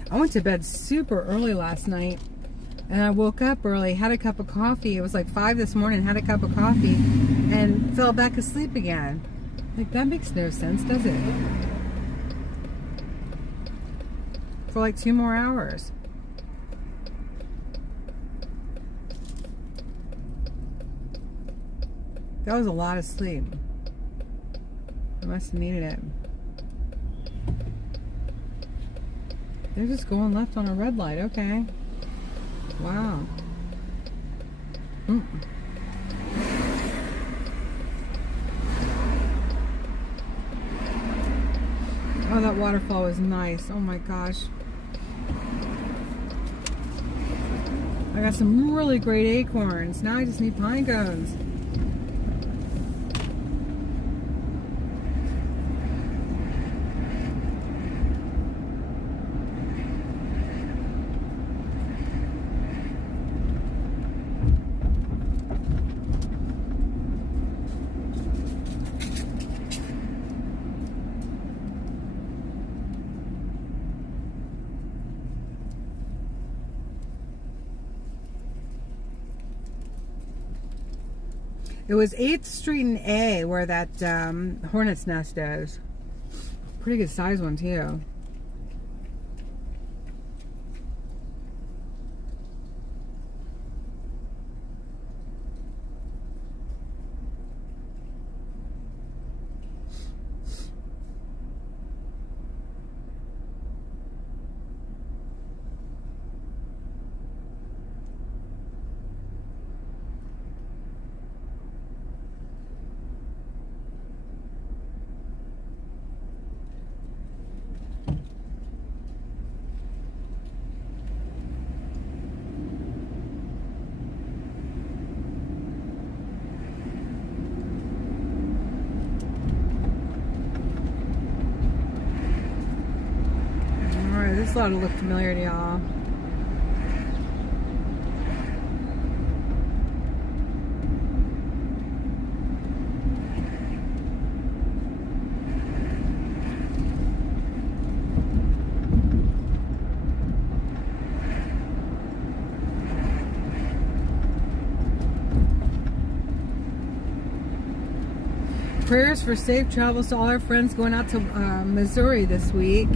I went to bed super early last night. And I woke up early, had a cup of coffee. It was like 5 this morning, had a cup of coffee, and fell back asleep again. Like, that makes no sense, does it? For like 2 more hours. That was a lot of sleep. I must have needed it. They're just going left on a red light, okay. Wow. Oh, that waterfall was nice. Oh my gosh. I got some really great acorns. Now I just need pine cones. It was 8th Street and A where that hornet's nest is. Pretty good size one too. thought it looked familiar to y'all. Prayers for safe travels to all our friends going out to Missouri this week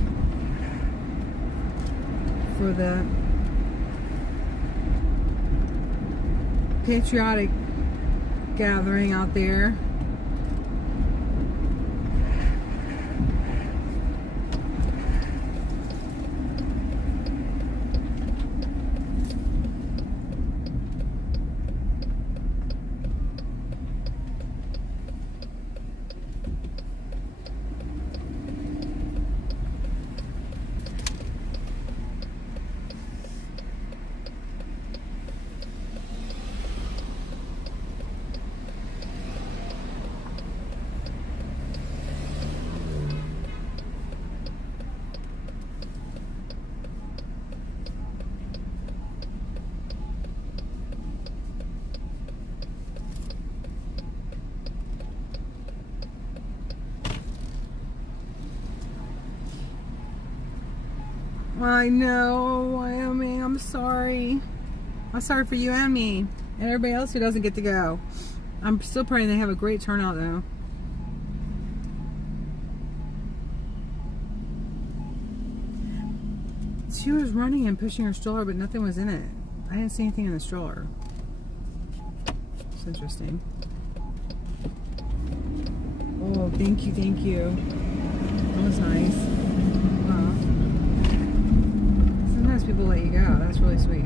for the patriotic gathering out there. I know, Wyoming, I'm sorry. I'm sorry for you and me, and everybody else who doesn't get to go. I'm still praying they have a great turnout though. She was running and pushing her stroller, but nothing was in it. I didn't see anything in the stroller. It's interesting. Oh, thank you, thank you. That was nice. Wow. Sometimes people let you go. That's really sweet.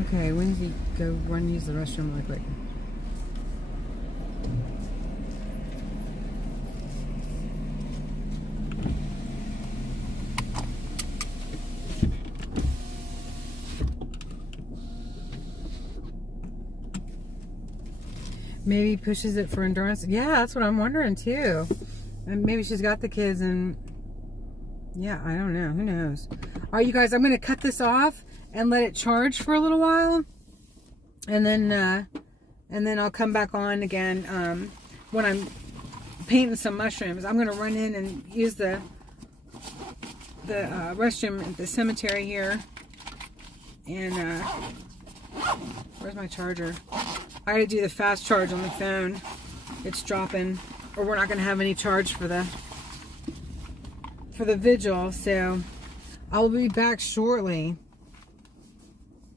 Okay, when did he go run and use the restroom really quick? Maybe he pushes it for endurance. Yeah, that's what I'm wondering too. And maybe she's got the kids and yeah, I don't know. Who knows? All right, you guys, I'm going to cut this off and let it charge for a little while. And then I'll come back on again when I'm painting some mushrooms. I'm going to run in and use the restroom at the cemetery here. And where's my charger? I gotta do the fast charge on the phone. It's dropping, or we're not gonna have any charge for the vigil. So I'll be back shortly,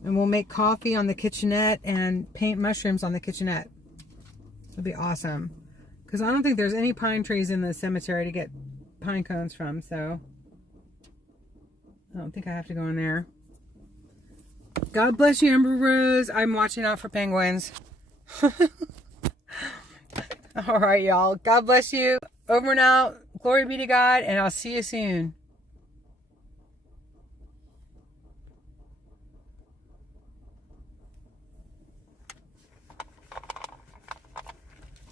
and we'll make coffee on the kitchenette and paint mushrooms on the kitchenette. It'll be awesome, because I don't think there's any pine trees in the cemetery to get pine cones from. So I don't think I have to go in there. God bless you, Amber Rose. I'm watching out for penguins. All right, y'all. God bless you. Over and out. Glory be to God, and I'll see you soon.